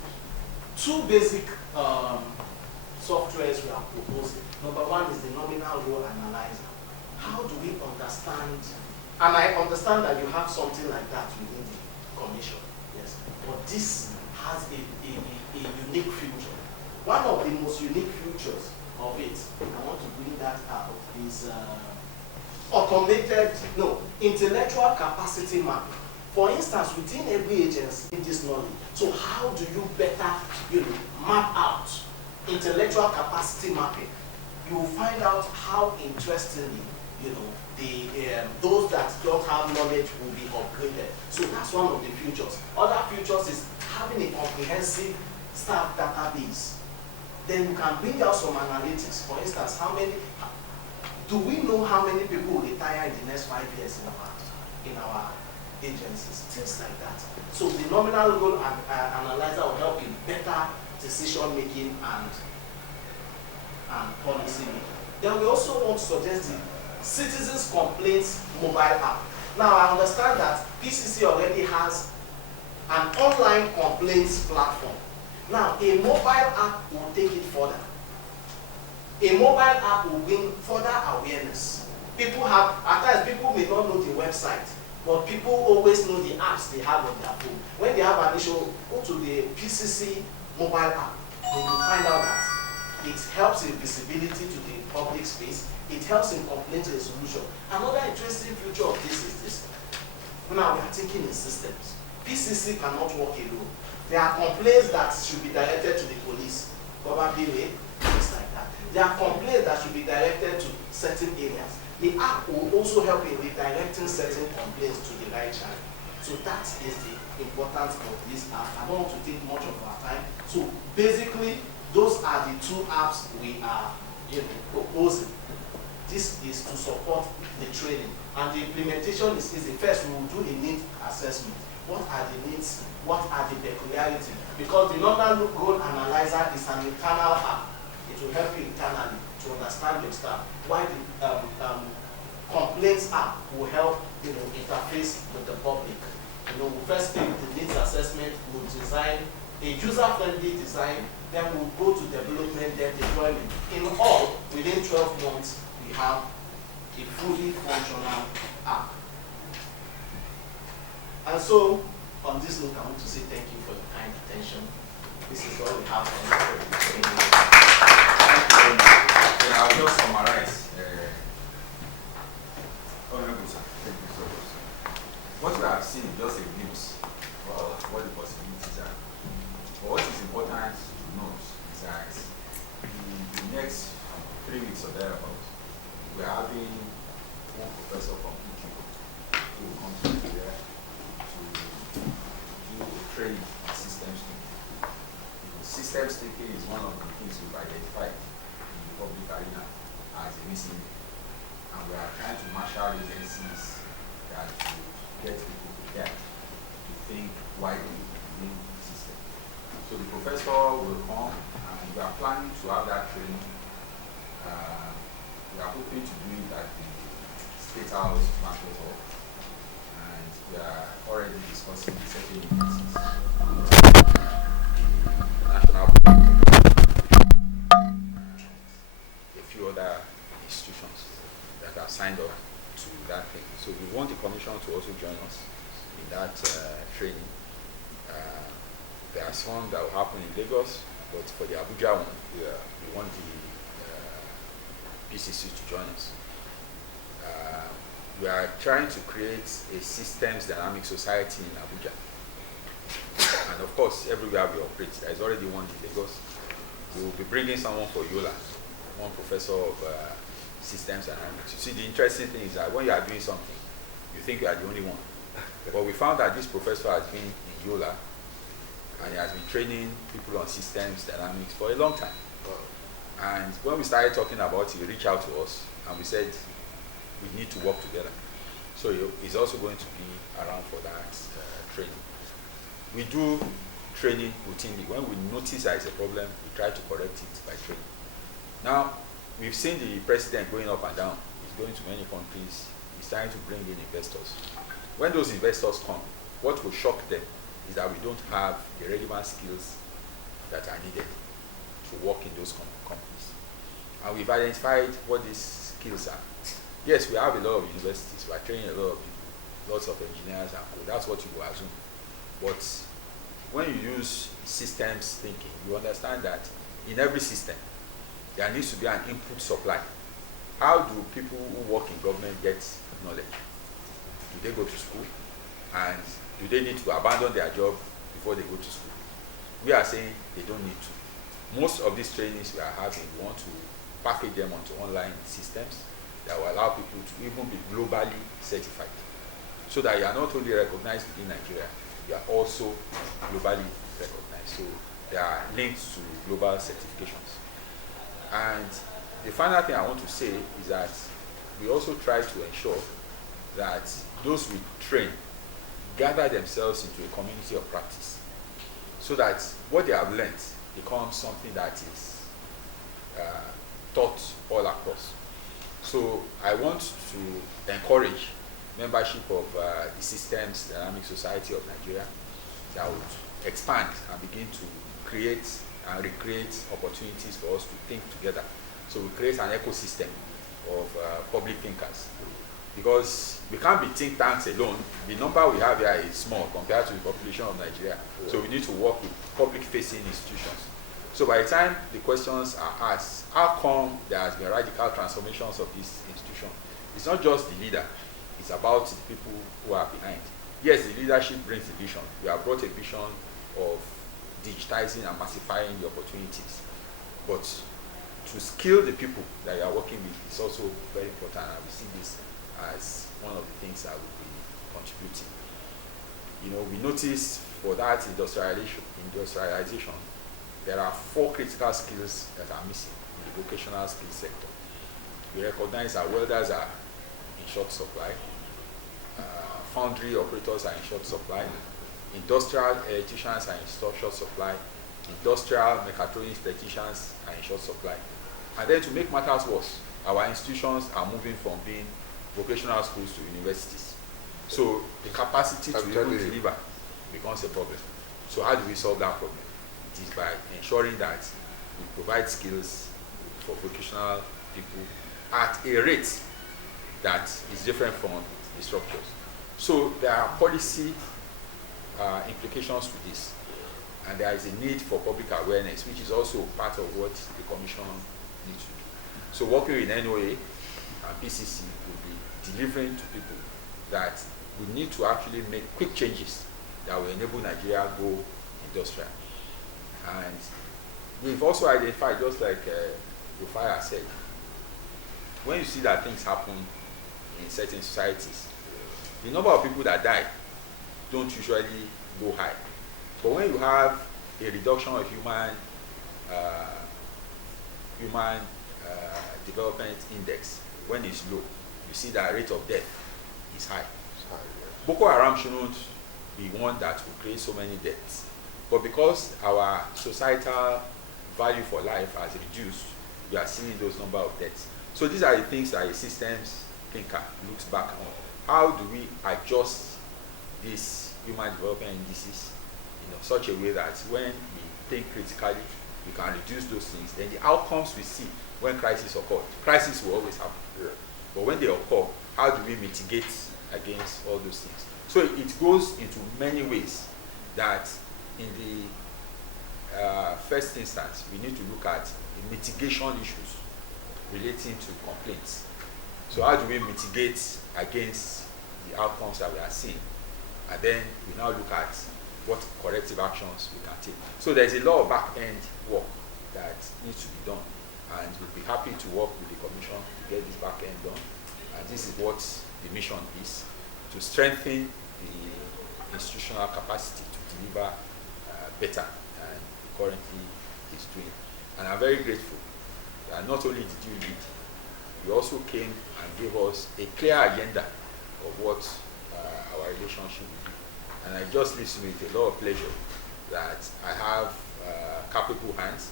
Two basic softwares we are proposing. Number one is the nominal role analyzer. How do we understand, and I understand that you have something like that within the commission, yes, but this has a unique feature. One of the most unique features of it, I want to bring that out, is intellectual capacity mapping. For instance, within every agency in this knowledge, so how do you better, map out intellectual capacity mapping? You will find out how interestingly, those that don't have knowledge will be upgraded. So that's one of the features. Other features is having a comprehensive staff database. Then you can bring out some analytics. For instance, do we know how many people will retire in the next 5 years in our agencies? Things like that. So the nominal role analyzer will help in better decision making and policy making. Then we also want to suggest the Citizens Complaints mobile app. Now I understand that PCC already has an online complaints platform. Now a mobile app will take it further. A mobile app will bring further awareness. At times people may not know the website, but people always know the apps they have on their phone. When they have an issue, go to the PCC mobile app, then you find out that it helps in visibility to the public space. It helps in complaint resolution. Another interesting feature of this is this. Now we are thinking in systems. PCC cannot work alone. There are complaints that should be directed to the police, probably things like that. There are complaints that should be directed to certain areas. The app will also help in redirecting certain complaints to the right channel. So that is the importance of this app. I don't want to take much of our time. So basically, those are the two apps we are proposing. This is to support the training. And the implementation is easy. First, we will do a need assessment. What are the needs? What are the peculiarities? Because the nominal role analyzer is an internal app. It will help you internally to understand your staff. Why the complaints app will help interface with the public. We'll first take the needs assessment, we'll design a user-friendly design, then we'll go to development, then deployment. In all, within 12 months, we have a fully functional app. And so, on this note, I want to say thank you for your kind attention. This is all we have for you. Thank you very much. just summarize, Honourable sir, thank you so much. What we have seen is just a glimpse of what the possibilities are. But what is important to note is that in the next 3 weeks or thereabouts, we are having one professor from PQ who will come to here to do a training on systems thinking. Systems thinking is one of the things we've identified in the public arena as a missing link. And we are trying to marshal agencies that will get people prepared to think widely in the system. So the professor will come, and we are planning to have that training. We are hoping to do it at the State House Market Hall, and we are already discussing the certain universities, national, a few other institutions that are signed up to that thing. So we want the commission to also join us in that training. There are some that will happen in Lagos, but for the Abuja one, we want the PCC to join us. We are trying to create a systems dynamic society in Abuja. And of course, everywhere we operate, there is already one in Lagos. We will be bringing someone for Yola, one professor of systems dynamics. You see, the interesting thing is that when you are doing something, you think you are the only one. But we found that this professor has been in Yola, and he has been training people on systems dynamics for a long time. And when we started talking about it, he reached out to us, and we said, we need to work together. So he's also going to be around for that training. We do training routinely. When we notice there is a problem, we try to correct it by training. Now, we've seen the president going up and down. He's going to many countries. He's trying to bring in investors. When those investors come, what will shock them is that we don't have the relevant skills that are needed to work in those companies. And we've identified what these skills are. Yes, we have a lot of universities. We are training a lot of people, lots of engineers and code. That's what you will assume. But when you use systems thinking, you understand that in every system, there needs to be an input supply. How do people who work in government get knowledge? Do they go to school? And do they need to abandon their job before they go to school? We are saying they don't need to. Most of these trainings we are having, we want to package them onto online systems that will allow people to even be globally certified. So that you are not only recognized within Nigeria, you are also globally recognized. So there are links to global certifications. And the final thing I want to say is that we also try to ensure that those we train gather themselves into a community of practice, so that what they have learned becomes something that is taught all across. So I want to encourage membership of the Systems Dynamic Society of Nigeria that would expand and begin to create and recreate opportunities for us to think together. So we create an ecosystem of public thinkers, because we can't be think tanks alone. The number we have here is small compared to the population of Nigeria. So we need to work with public-facing institutions. So by the time the questions are asked, how come there has been radical transformations of this institution? It's not just the leader, it's about the people who are behind. Yes, the leadership brings the vision. We have brought a vision of digitizing and massifying the opportunities. But to skill the people that you are working with is also very important, and we see this as one of the things that will be contributing. You know, we notice for that industrialization, there are 4 critical skills that are missing in the vocational skills sector. We recognize that welders are in short supply, foundry operators are in short supply, industrial electricians are in short supply, industrial mechatronics technicians are in short supply. And then to make matters worse, our institutions are moving from being vocational schools to universities. So the capacity to even deliver becomes a problem. So how do we solve that problem? It is by ensuring that we provide skills for vocational people at a rate that is different from the structures. So there are policy implications to this, and there is a need for public awareness, which is also part of what the Commission needs to do. So working with NOA and PCC will be delivering to people that we need to actually make quick changes that will enable Nigeria go industrial. And we've also identified, just like Rufai said, when you see that things happen in certain societies, the number of people that die don't usually go high. But when you have a reduction of human development index, when it's low, you see that rate of death is high. Boko Haram shouldn't be one that will create so many deaths. But because our societal value for life has reduced, we are seeing those number of deaths. So these are the things that a systems thinker looks back on. How do we adjust these human development indices in such a way that when we think critically, we can reduce those things, then the outcomes we see when crisis occur. Crisis will always happen. Yeah. But when they occur, how do we mitigate against all those things? So it goes into many ways that in the first instance, we need to look at the mitigation issues relating to complaints. So how do we mitigate against the outcomes that we are seeing? And then we now look at what corrective actions we can take. So there's a lot of back-end work that needs to be done. And we'll be happy to work with the Commission to get this back-end done. And this is what the mission is, to strengthen the institutional capacity to deliver better than it currently is doing. And I'm very grateful that not only did you lead, you also came and gave us a clear agenda of what our relationship will be. And it just leaves me with a lot of pleasure that I have capable hands.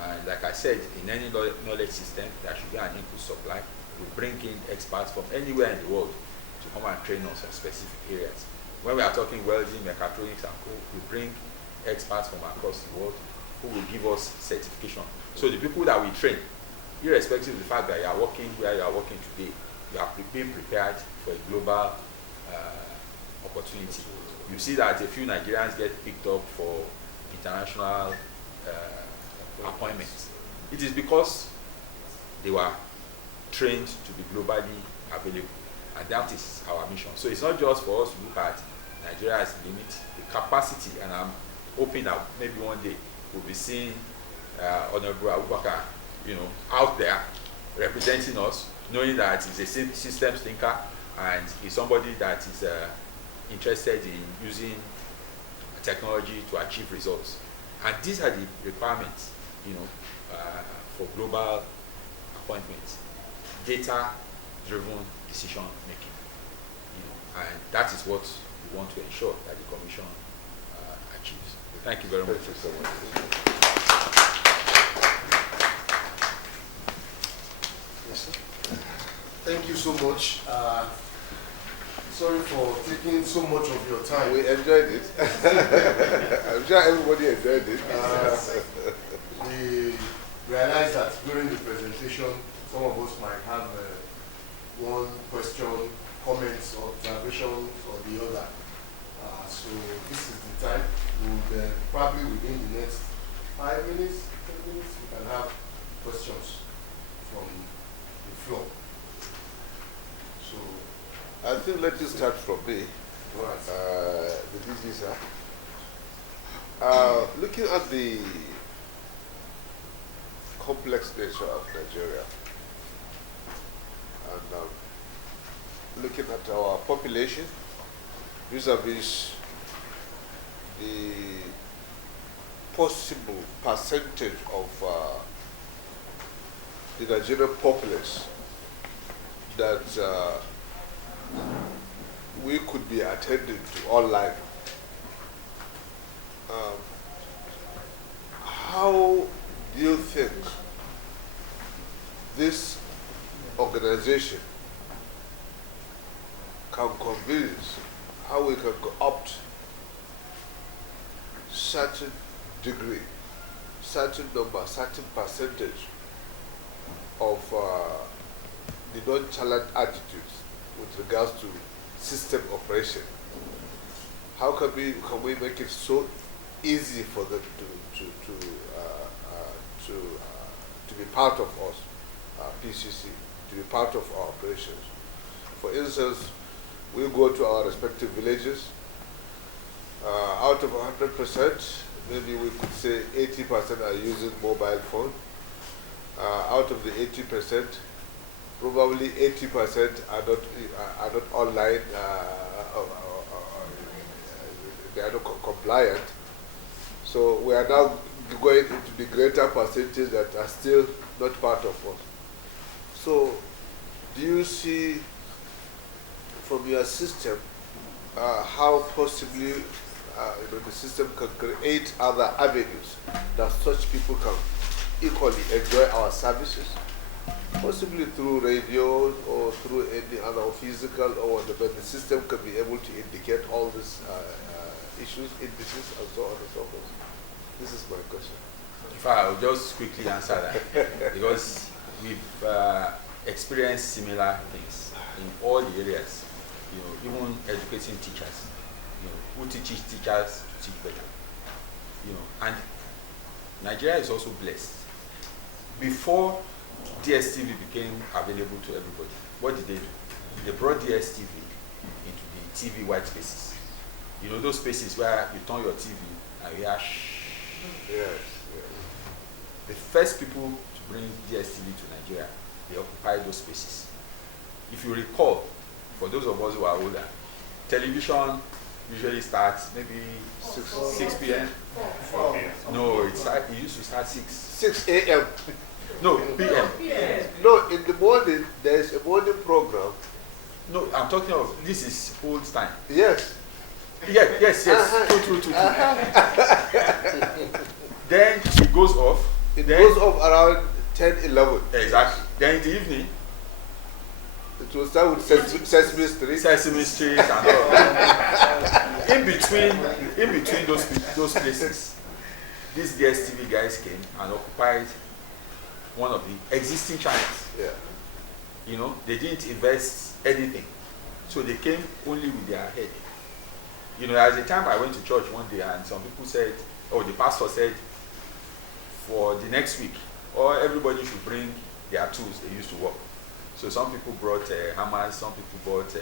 And like I said, in any knowledge system, there should be an input supply. We bring in experts from anywhere in the world to come and train us on specific areas. When we are talking welding, mechatronics, and co, we bring experts from across the world who will give us certification. So the people that we train, irrespective of the fact that you are working where you are working today, you are being prepared for a global opportunity. You see that a few Nigerians get picked up for international appointments. It is because they were trained to be globally available, and that is our mission. So it's not just for us to look at Nigeria as a limit, the capacity, and I'm hoping that maybe one day we'll be seeing Honourable Abubakar, out there representing us, knowing that he's a systems thinker and he's somebody that is interested in using technology to achieve results. And these are the requirements, for global appointments. Data-driven decision making, and that is what we want to ensure that the Commission achieves. Thank you very much. Thank you so much. Yes, sir. Thank you so much. Sorry for taking so much of your time. We enjoyed it. I'm sure everybody enjoyed it. We realized that during the presentation, some of us might have one question, comments, observations, or the other. So this is the time. We'll probably within the next 5 minutes, 10 minutes, we can have questions from the floor. So I think let you start from me. right. The DG, sir. Looking at the complex nature of Nigeria, and looking at our population vis-a-vis the possible percentage of the Nigerian populace that we could be attending to online. How do you think this organization can convince, how we can opt certain degree, certain number, certain percentage of the nonchalant attitudes with regards to system operation? How can we make it so easy for them to be part of us, PCC to be part of our operations. For instance, we go to our respective villages. Out of 100%, maybe we could say 80% are using mobile phone. Out of the 80%, probably 80% are not online, they are not compliant. So we are now going into the greater percentage that are still not part of us. So do you see from your system how possibly the system can create other avenues that such people can equally enjoy our services, possibly through radio or through any other physical or whatever. The system can be able to indicate all these issues, indices, and so on and so forth. This is my question. If I will just quickly answer that, because we've experienced similar things in all the areas. Even educating teachers. Who teaches teachers to teach better? And Nigeria is also blessed. Before DSTV became available to everybody, what did they do? They brought DSTV into the TV white spaces. Those spaces where you turn your TV and you hear shh. Yes. The first people to bring DSTV to Nigeria, they occupied those spaces. If you recall, for those of us who are older, television usually starts maybe 6 p.m. 4 p.m. No, it used to start 6 a.m. No, p.m. No, in the morning, there is a morning program. No, I'm talking of, this is old time. Yes. Yes. True. Then it goes off. It goes off around 10, 11. Exactly. Then in the evening, it will start with Sesame Street. Sesame Street and all that. In between those places, these DSTV guys came and occupied one of the existing channels. Yeah. They didn't invest anything. So they came only with their head. At the time I went to church one day and some people said, the pastor said, for the next week, everybody should bring their tools they used to work. So some people brought hammers, some people brought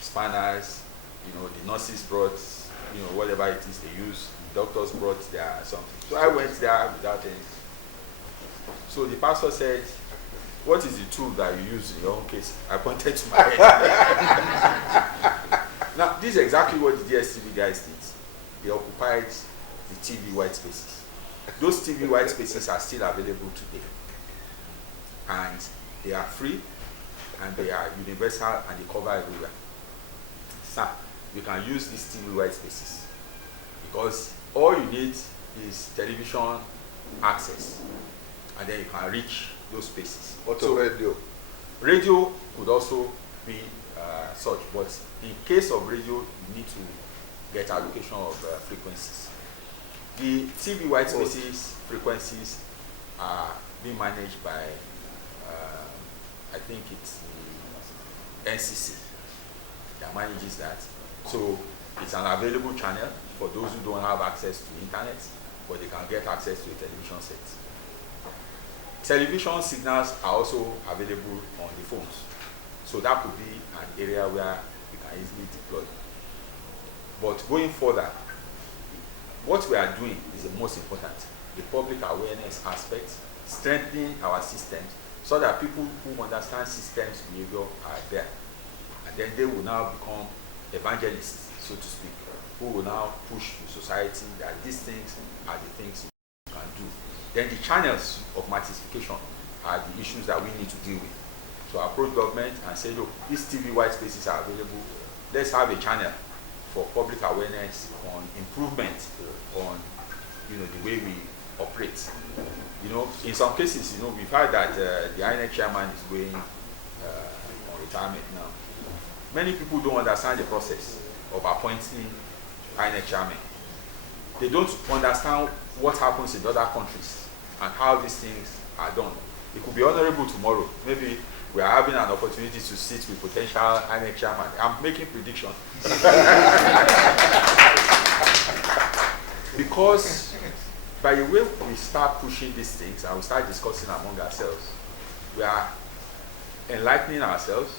spanners, the nurses brought, whatever it is they use. The doctors brought their something. So I went there without anything. So the pastor said, what is the tool that you use in your own case? I pointed to my head. Now, this is exactly what the DSTV guys did. They occupied the TV white spaces. Those TV white spaces are still available today. And they are free, and they are universal, and they cover everywhere. Sir, you can use these TV white spaces because all you need is television access, and then you can reach those spaces. What about radio? Radio could also be such, but in case of radio, you need to get allocation of frequencies. The TV white spaces frequencies are being managed by I think it's the NCC that manages that. So it's an available channel for those who don't have access to internet, but they can get access to a television set. Television signals are also available on the phones. So that could be an area where you can easily deploy. But going further, what we are doing is the most important. The public awareness aspect, strengthening our systems, so that people who understand systems behavior are there. And then they will now become evangelists, so to speak, who will now push to society that these things are the things you can do. Then the channels of massification are the issues that we need to deal with. To approach government and say, look, these TV white spaces are available. Let's have a channel for public awareness on improvement on the way we operate. In some cases, we've heard that the INEC chairman is going on retirement now. Many people don't understand the process of appointing INEC chairman. They don't understand what happens in other countries and how these things are done. It could be honorable tomorrow. Maybe we are having an opportunity to sit with potential INEC chairman. I'm making prediction. Because by the way we start pushing these things and we start discussing among ourselves, we are enlightening ourselves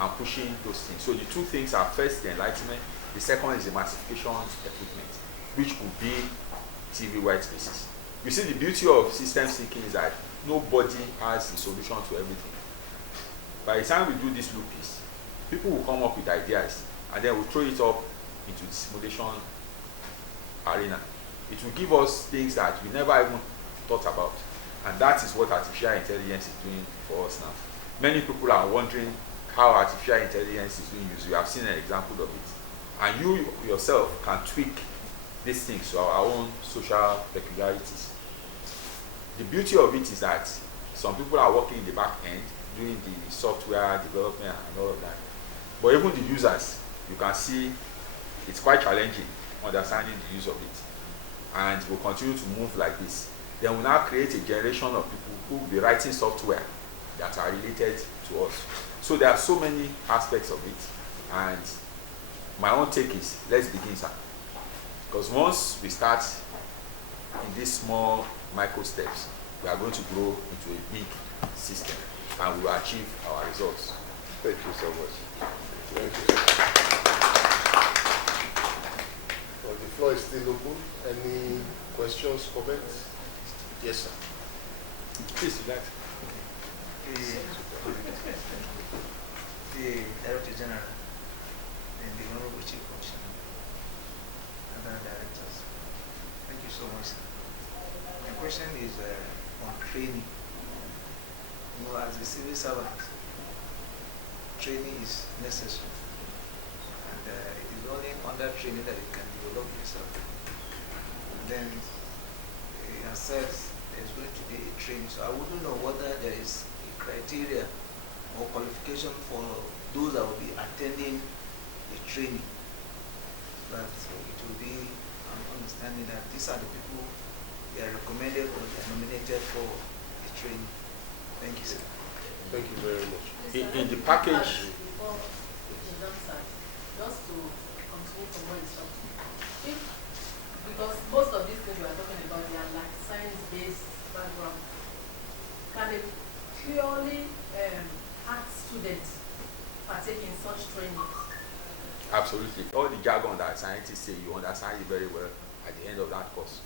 and pushing those things. So the two things are, first, the enlightenment, the second is the massification equipment, which could be TV white spaces. You see, the beauty of systems thinking is that nobody has the solution to everything. By the time we do this loop piece, people will come up with ideas and then we'll throw it up into the simulation arena. It will give us things that we never even thought about. And that is what artificial intelligence is doing for us now. Many people are wondering how artificial intelligence is being used. You have seen an example of it. And you yourself can tweak these things to our own social peculiarities. The beauty of it is that some people are working in the back end, doing the software development and all of that. But even the users, you can see it's quite challenging understanding the use of it. And we'll continue to move like this. Then we'll now create a generation of people who will be writing software that are related to us. So there are so many aspects of it. And my own take is, let's begin, sir. Because once we start in these small micro steps, we are going to grow into a big system and we will achieve our results. Thank you so much. Thank you. Well, the floor is still open. Any questions, comments? Yes, sir. Please, you like. The Director General and the Honourable Chief Commissioner and other directors. Thank you so much, sir. My question is on training. You know, as a civil servant, training is necessary. And it is only under training that you can develop yourself. And then he has said there's going to be a training. So I wouldn't know whether there is a criteria or qualification for those that will be attending the training. But it will be an understanding that these are the people they are recommended or they are nominated for the training. Thank you, sir. Thank you very much. In the package, Before the answer, just to continue from what is talking. Because most of these things we are talking about, they are like science-based background. Can a purely art student partake in such trainings? absolutely. All the jargon that scientists say, you understand it very well at the end of that course.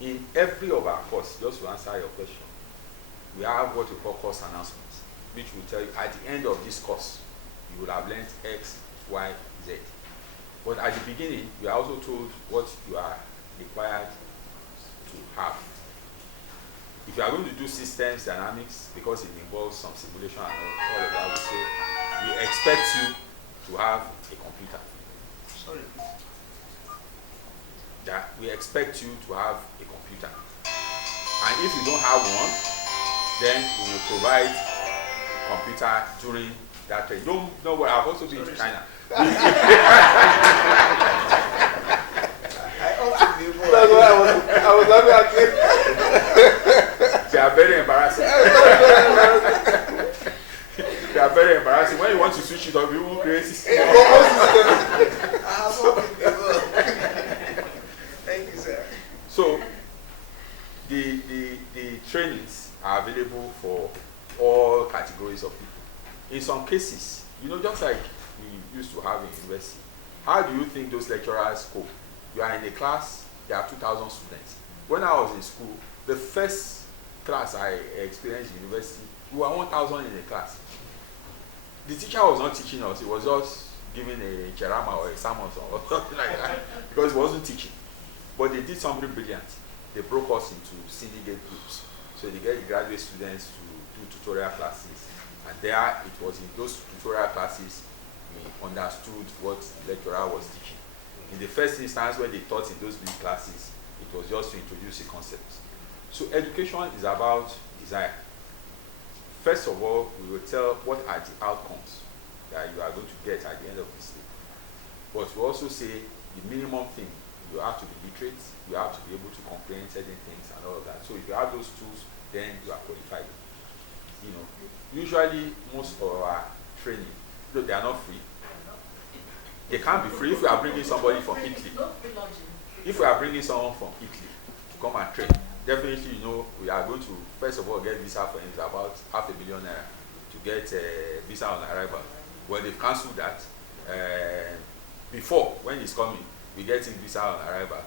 In every of our course, just to answer your question, we have what we call course announcements, which will tell you at the end of this course, you will have learned X, Y, Z. But at the beginning, you are also told what you are required to have. If you are going to do systems dynamics, because it involves some simulation and all of that, we say we expect you to have a computer. Sorry. That we expect you to have a computer. And if you don't have one, then we will provide computer during that training. Don't worry, I've also been to China. I ought to be more. That's what I was asking. They are very embarrassing. They are very embarrassing. When you want to switch it up, you won't create it. I have something before. Thank you, sir. So the trainings are available for all categories of people. In some cases, just like we used to have in university, how do you think those lecturers cope? You are in a class, there are 2,000 students. When I was in school, the first class I experienced in university, we were 1,000 in a class. The teacher was not teaching us, he was just giving a cherama or a sermon or something like that, because he wasn't teaching. But they did something brilliant. They broke us into syndicate groups. So they get the graduate students to do tutorial classes. And there, it was in those tutorial classes, we understood what the lecturer was teaching. In the first instance, when they taught in those big classes, it was just to introduce a concept. So education is about desire. First of all, we will tell what are the outcomes that you are going to get at the end of this day. But we also say the minimum thing, you have to be literate, you have to be able to comprehend certain things and all of that. So if you have those tools, then you are qualified. Usually most of our training, though they are not free. They can't be free if we are bringing somebody from Italy. If we are bringing someone from Italy to come and train, definitely, you know, we are going to first of all get visa for him. It's about $500,000 to get visa on arrival. Well, they've cancelled that. Before, when he's coming, we get him visa on arrival,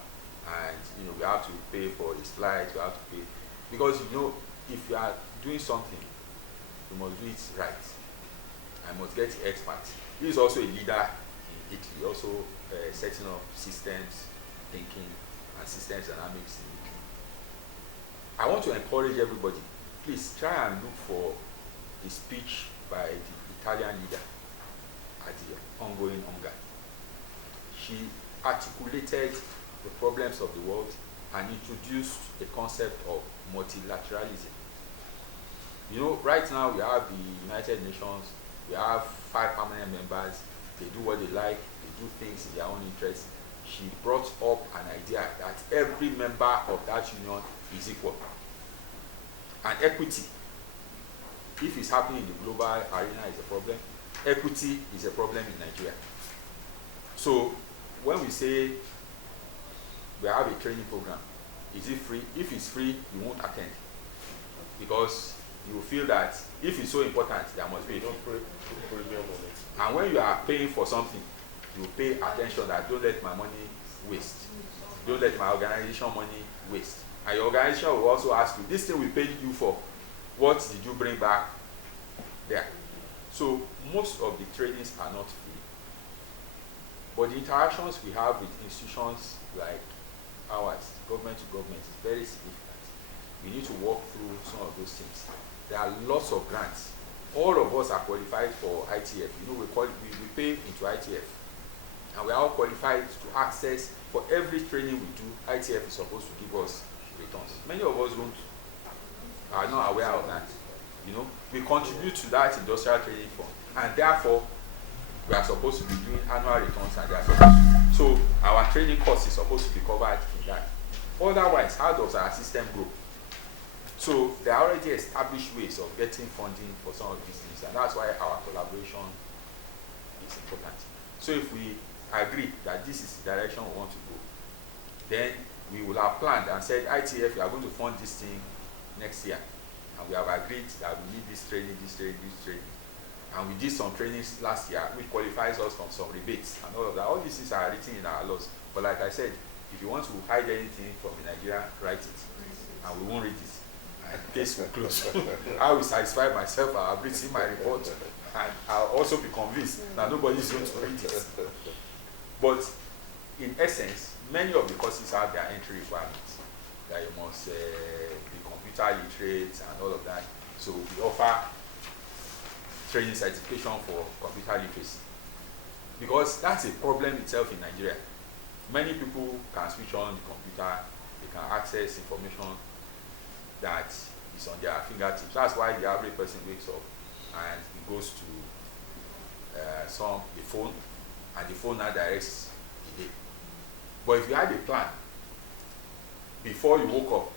and you know we have to pay for his flight. We have to pay because you know if you are doing something, you must do it right. I must get experts. He is also a leader in Italy, also setting up systems thinking and systems dynamics in Italy. I want to encourage everybody, please try and look for a speech by the Italian leader at the ongoing hunger. She articulated the problems of the world and introduced the concept of multilateralism. You know, right now we have the United Nations, we have 5 permanent members, they do what they like, they do things in their own interest. She brought up an idea that every member of that union is equal. And equity, if it's happening in the global arena, is a problem. Equity is a problem in Nigeria. So when we say we have a training program, is it free? If it's free, you won't attend because you feel that if it's so important, there must be a fee. And when you are paying for something, you pay attention that don't let my money waste. Don't let my organization money waste. And your organization will also ask you, this thing we paid you for, what did you bring back there? So most of the trainings are not free. But the interactions we have with institutions like ours, government to government, is very significant. We need to walk through some of those things. There are lots of grants. All of us are qualified for ITF. You know, we pay into ITF. And we are all qualified to access, for every training we do, ITF is supposed to give us returns. Many of us are not aware of that. You know, we contribute to that industrial training fund, and therefore we are supposed to be doing annual returns, and they are supposed to. So our training cost is supposed to be covered in that. Otherwise, how does our system grow? So there are already established ways of getting funding for some of these things, and that's why our collaboration is important. So if we agree that this is the direction we want to go, then we will have planned and said, ITF, we are going to fund this thing next year. And we have agreed that we need this training, this training, this training. And we did some trainings last year, which qualifies us from some rebates and all of that. All these things are written in our laws. But like I said, if you want to hide anything from Nigeria, write it. And we won't read it. And the case will close. I will satisfy myself, I have written my report. And I'll also be convinced that nobody is going to read it. But in essence, many of the courses have their entry requirements. That you must be computer literate and all of that. So we offer training certification for computer literacy. Because that's a problem itself in Nigeria. Many people can switch on the computer, they can access information that is on their fingertips. That's why the average person wakes up and he goes to the phone, and the phone now directs the day. But if you had a plan, before you woke up,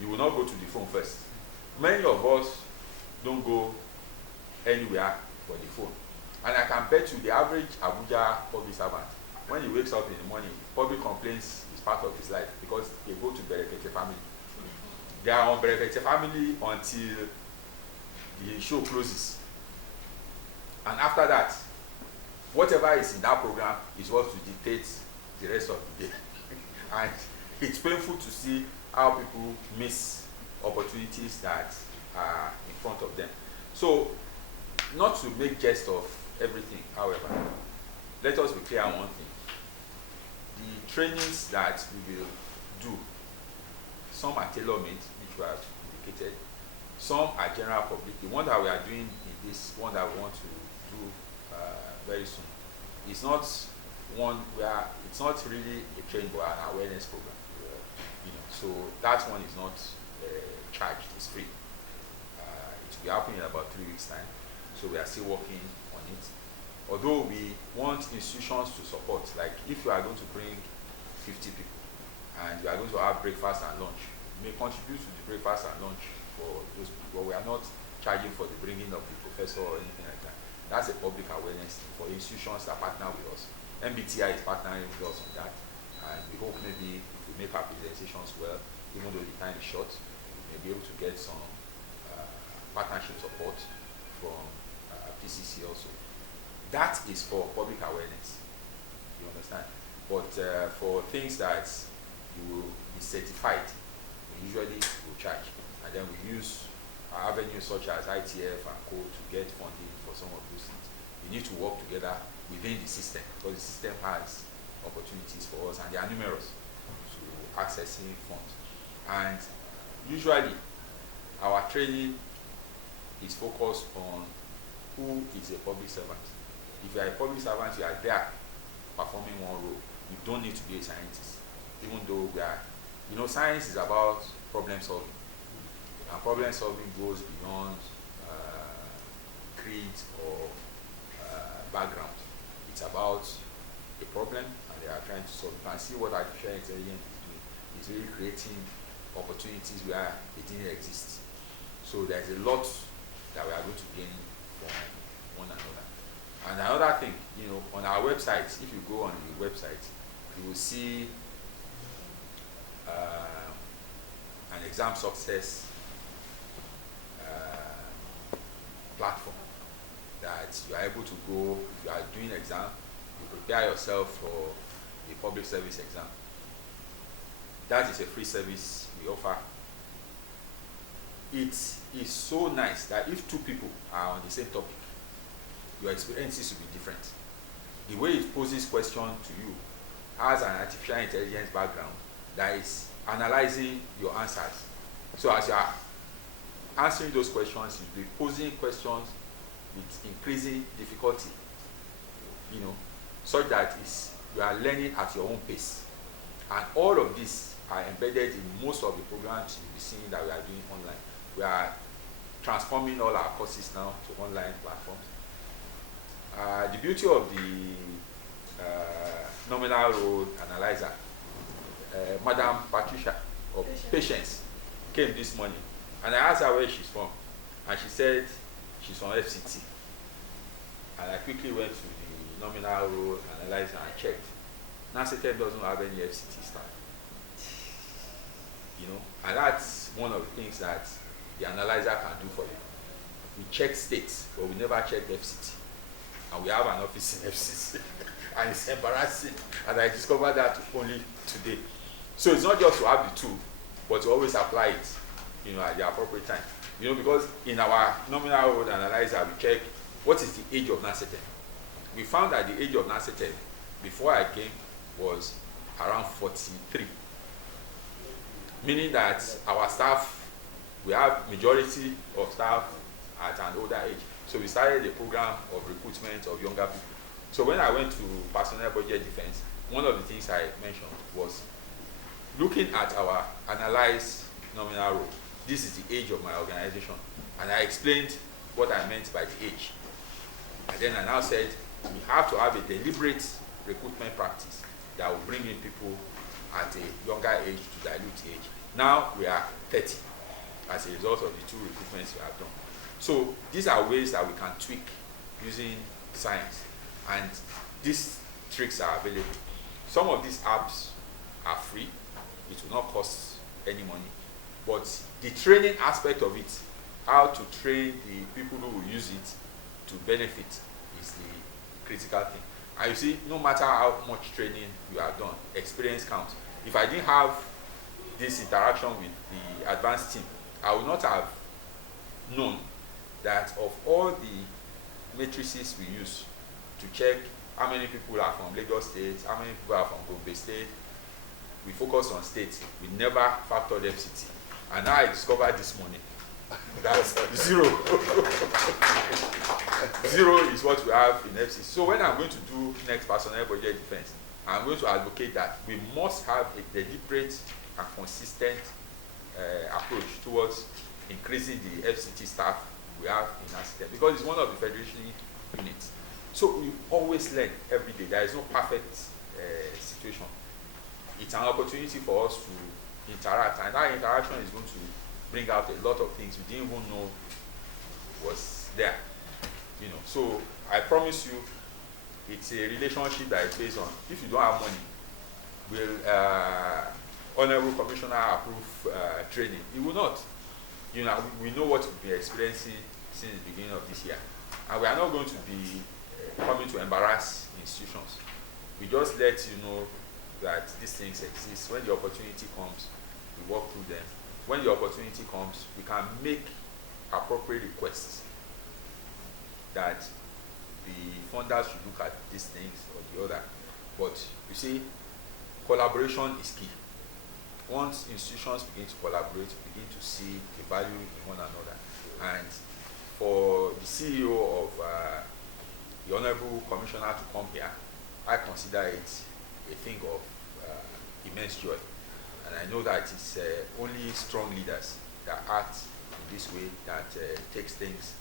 you will not go to the phone first. Many of us don't go anywhere for the phone. And I can bet you the average Abuja public servant, when he wakes up in the morning, public complaints is part of his life because they go to Berekete family. They are on Berekete family until the show closes. And after that, whatever is in that program is what will dictate the rest of the day. And it's painful to see how people miss opportunities that are in front of them. So, not to make jest of everything, however, let us be clear on one thing. The trainings that we will do, some are tailor-made, which we have indicated, some are general public. The one that we are doing in this one that we want to do very soon, it's not one where it's not really a training but an awareness program. You know, so that one is not charged; it's free. It will be happening in about 3 weeks' time. So we are still working on it. Although we want institutions to support, like if you are going to bring 50 people and you are going to have breakfast and lunch, you may contribute to the breakfast and lunch for those people. But we are not charging for the bringing of the professor or anything like that. That's a public awareness for institutions that partner with us. MBTI is partnering with us on that, and we hope maybe if we make our presentations well, even though the time is short. You may be able to get some partnership support from PCC also. That is for public awareness, you understand? But for things that you will be certified, we usually will charge. And then we use avenues such as ITF and co to get funding for some of those things. We need to work together within the system, because the system has opportunities for us, and they are numerous to accessing funds. And usually our training is focused on who is a public servant. If you are a public servant, you are there performing one role. You don't need to be a scientist, even though we are, you know, science is about problem solving, and problem solving goes beyond creed or background. It's about a problem, and they are trying to solve. You can see what artificial intelligence is doing. It's really creating opportunities where they didn't exist. So there's a lot that we are going to gain from one another. And another thing, you know, on our website, if you go on the website, you will see an exam success platform that you are able to go. If you are doing exam, you prepare yourself for the public service exam. That is a free service we offer. It is so nice that if two people are on the same topic, your experiences will be different. The way it poses question to you has an artificial intelligence background that is analyzing your answers. So as you are answering those questions, you'll be posing questions with increasing difficulty, you know, such that you are learning at your own pace. And all of these are embedded in most of the programs you'll be seeing that we are doing online. We are transforming all our courses now to online platforms. The beauty of the nominal role analyzer, Madam Patricia of Patience came this morning, and I asked her where she's from, and she said she's from FCT. And I quickly went to the nominal role analyzer and checked. Nacetem doesn't have any FCT staff, you know, and that's one of the things that the analyzer can do for you. We check states, but we never check FCT. And we have an office in FCC. And it's embarrassing. And I discovered that only today. So it's not just to have the tool, but to always apply it, you know, at the appropriate time. You know, because in our nominal role analyzer, we check what is the age of Nacetem. We found that the age of Nacetem before I came was around 43. Meaning that our staff, we have majority of staff at an older age. So we started a program of recruitment of younger people. So when I went to personnel budget defense, one of the things I mentioned was looking at our analyzed nominal role. This is the age of my organization. And I explained what I meant by the age. And then I now said, we have to have a deliberate recruitment practice that will bring in people at a younger age to dilute the age. Now we are 30 as a result of the two recruitments we have done. So these are ways that we can tweak using science, and these tricks are available. Some of these apps are free. It will not cost any money, but the training aspect of it, how to train the people who will use it to benefit, is the critical thing. And you see, no matter how much training you have done, experience counts. If I didn't have this interaction with the advanced team, I would not have known that of all the matrices we use to check how many people are from Lagos State, how many people are from Gombe State, we focus on states. We never factored FCT. And now I discovered this morning that's 0. 0 is what we have in FCT. So when I'm going to do next personnel budget defense, I'm going to advocate that we must have a deliberate and consistent approach towards increasing the FCT staff we have in Nacetem, because it's one of the federation units. So we always learn every day. There is no perfect situation. It's an opportunity for us to interact, and that interaction is going to bring out a lot of things we didn't even know was there. You know, so I promise you, it's a relationship that is based on, if you don't have money, we'll Honourable Commissioner approve training. It will not. You know, we know what we've been experiencing since the beginning of this year. And we are not going to be coming to embarrass institutions. We just let you know that these things exist. When the opportunity comes, we walk through them. When the opportunity comes, we can make appropriate requests that the funders should look at these things or the other. But you see, collaboration is key. Once institutions begin to collaborate, begin to see the value in one another. And for the CEO of the Honourable Commissioner to come here, I consider it a thing of immense joy. And I know that it's only strong leaders that act in this way that takes things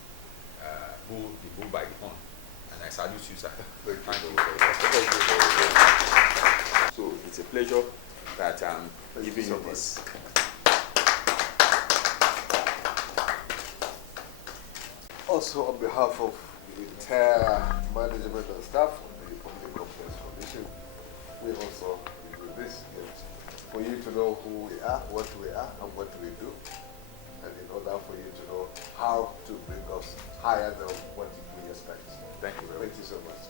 the bull by the horn. And I salute you, sir. Thank you. So it's a pleasure that I'm giving you this. Also, on behalf of the entire management and staff of the Public Complaints Commission, we also give you this gift for you to know who we are, and what we do, and in order for you to know how to bring us higher than what we expect. Thank you very much. Thank you so much.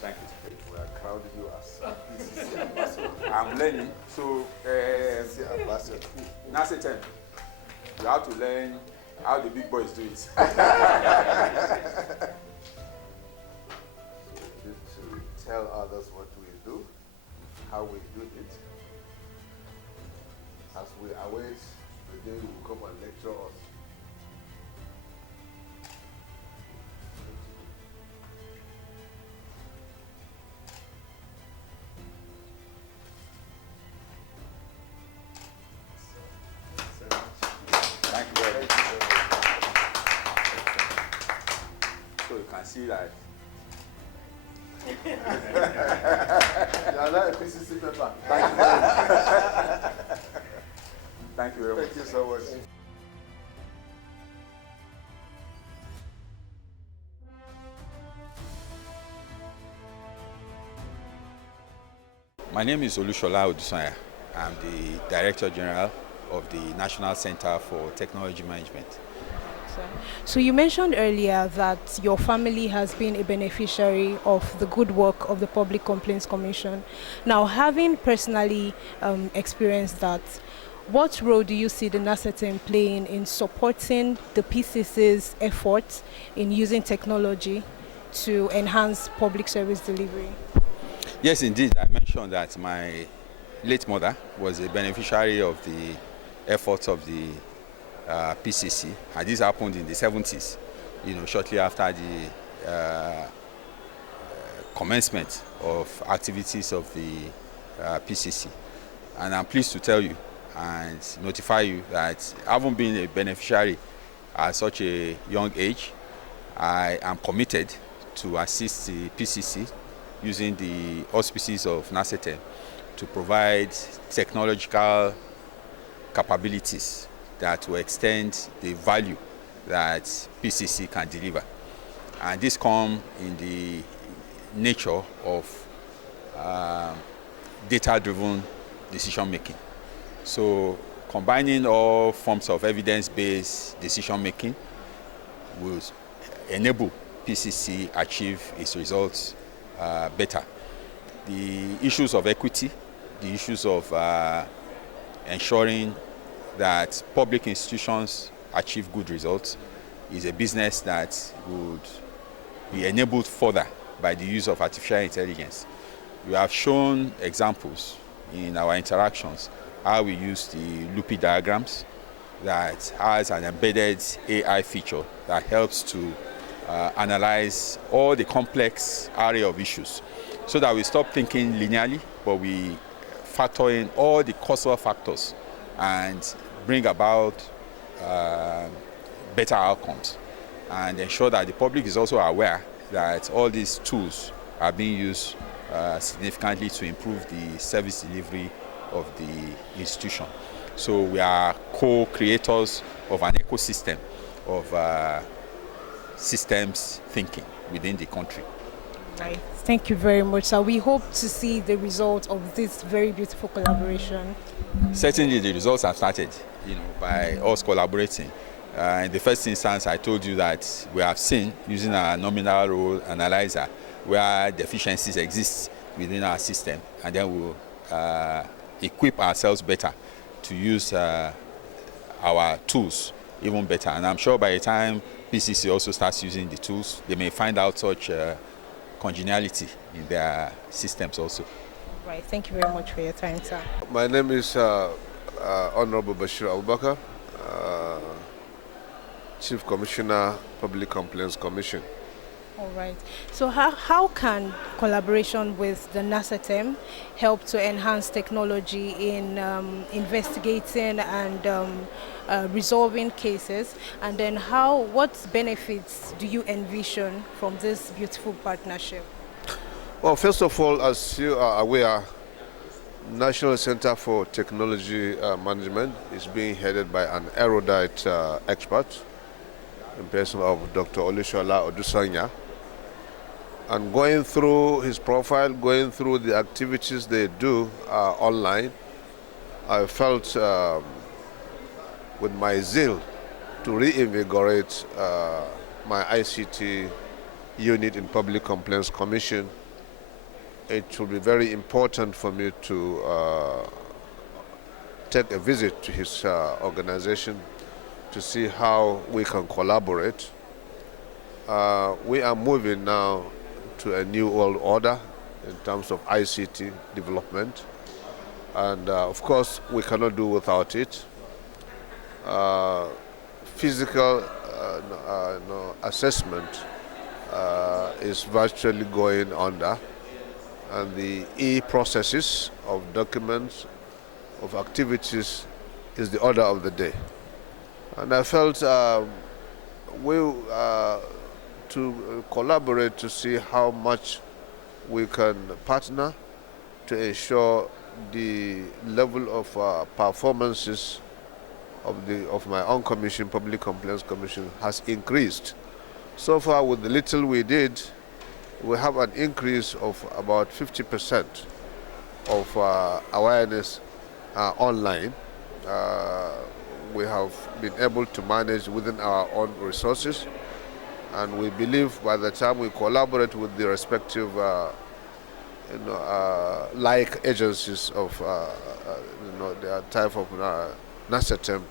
Thank you. We are crowding you as PCC ambassador. I'm learning. So, PCC ambassador. Nacetem, you have to learn how the big boys do it. So we need to tell others what we do, how we do it, as we await the day you will come and lecture us. Thank you very much. So you can see that. You are not a PCC member. Thank you very much. Thank you very much. Thank you so much. My name is Olushola Odusanya. I'm the Director General of the National Center for Technology Management. So you mentioned earlier that your family has been a beneficiary of the good work of the Public Complaints Commission. Now, having personally experienced that, what role do you see the Nacetem playing in supporting the PCC's efforts in using technology to enhance public service delivery? Yes, indeed. I mentioned that my late mother was a beneficiary of the efforts of the PCC, and this happened in the 70s, shortly after the commencement of activities of the PCC. And I'm pleased to tell you and notify you that having been a beneficiary at such a young age, I am committed to assist the PCC using the auspices of Nacetem to provide technological capabilities that will extend the value that PCC can deliver. And this comes in the nature of data-driven decision-making. So combining all forms of evidence-based decision-making will enable PCC achieve its results better. The issues of equity, the issues of ensuring that public institutions achieve good results is a business that would be enabled further by the use of artificial intelligence. We have shown examples in our interactions how we use the loopy diagrams that has an embedded AI feature that helps to analyze all the complex array of issues so that we stop thinking linearly, but we factor in all the causal factors and bring about better outcomes and ensure that the public is also aware that all these tools are being used significantly to improve the service delivery of the institution. So we are co-creators of an ecosystem of systems thinking within the country. Right. Thank you very much, sir. We hope to see the result of this very beautiful collaboration. Certainly, the results have started, by us collaborating. In the first instance, I told you that we have seen, using our nominal role analyzer, where deficiencies exist within our system, and then we'll equip ourselves better to use our tools even better. And I'm sure by the time PCC also starts using the tools, they may find out such congeniality in their systems also. Right. Thank you very much for your time, sir. My name is Honourable Bashir Abubakar, Chief Commissioner, Public Complaints Commission. All right. So how can collaboration with the Nacetem help to enhance technology in investigating and resolving cases? And then what benefits do you envision from this beautiful partnership? Well, first of all, as you are aware, National Center for Technology Management is being headed by an erudite expert in person of Dr. Olushola Odusanya. And going through his profile, going through the activities they do online, I felt with my zeal to reinvigorate my ICT unit in Public Complaints Commission. It will be very important for me to take a visit to his organization to see how we can collaborate. We are moving now to a new world order in terms of ICT development. And of course, we cannot do without it. Physical assessment is virtually going under, and the e-processes of documents, of activities is the order of the day. And I felt to collaborate to see how much we can partner to ensure the level of performances of my own commission, Public Complaints Commission, has increased. So far, with the little we did, we have an increase of about 50% of awareness online. We have been able to manage within our own resources, and we believe by the time we collaborate with the respective like agencies of the type of Nacetem,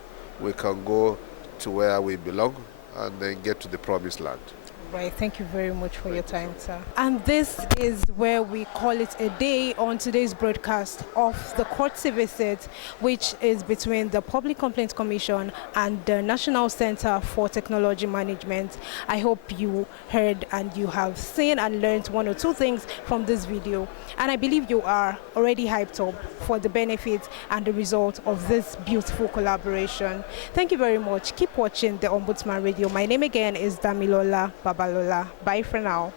we can go to where we belong and then get to the promised land. Right, thank you very much for your time, sir. And this is where we call it a day on today's broadcast of the courtesy visit, which is between the Public Complaints Commission and the National Center for Technology Management. I hope you heard and you have seen and learned one or two things from this video. And I believe you are already hyped up for the benefits and the result of this beautiful collaboration. Thank you very much. Keep watching the Ombudsman Radio. My name again is Damilola Babalola. Bye for now.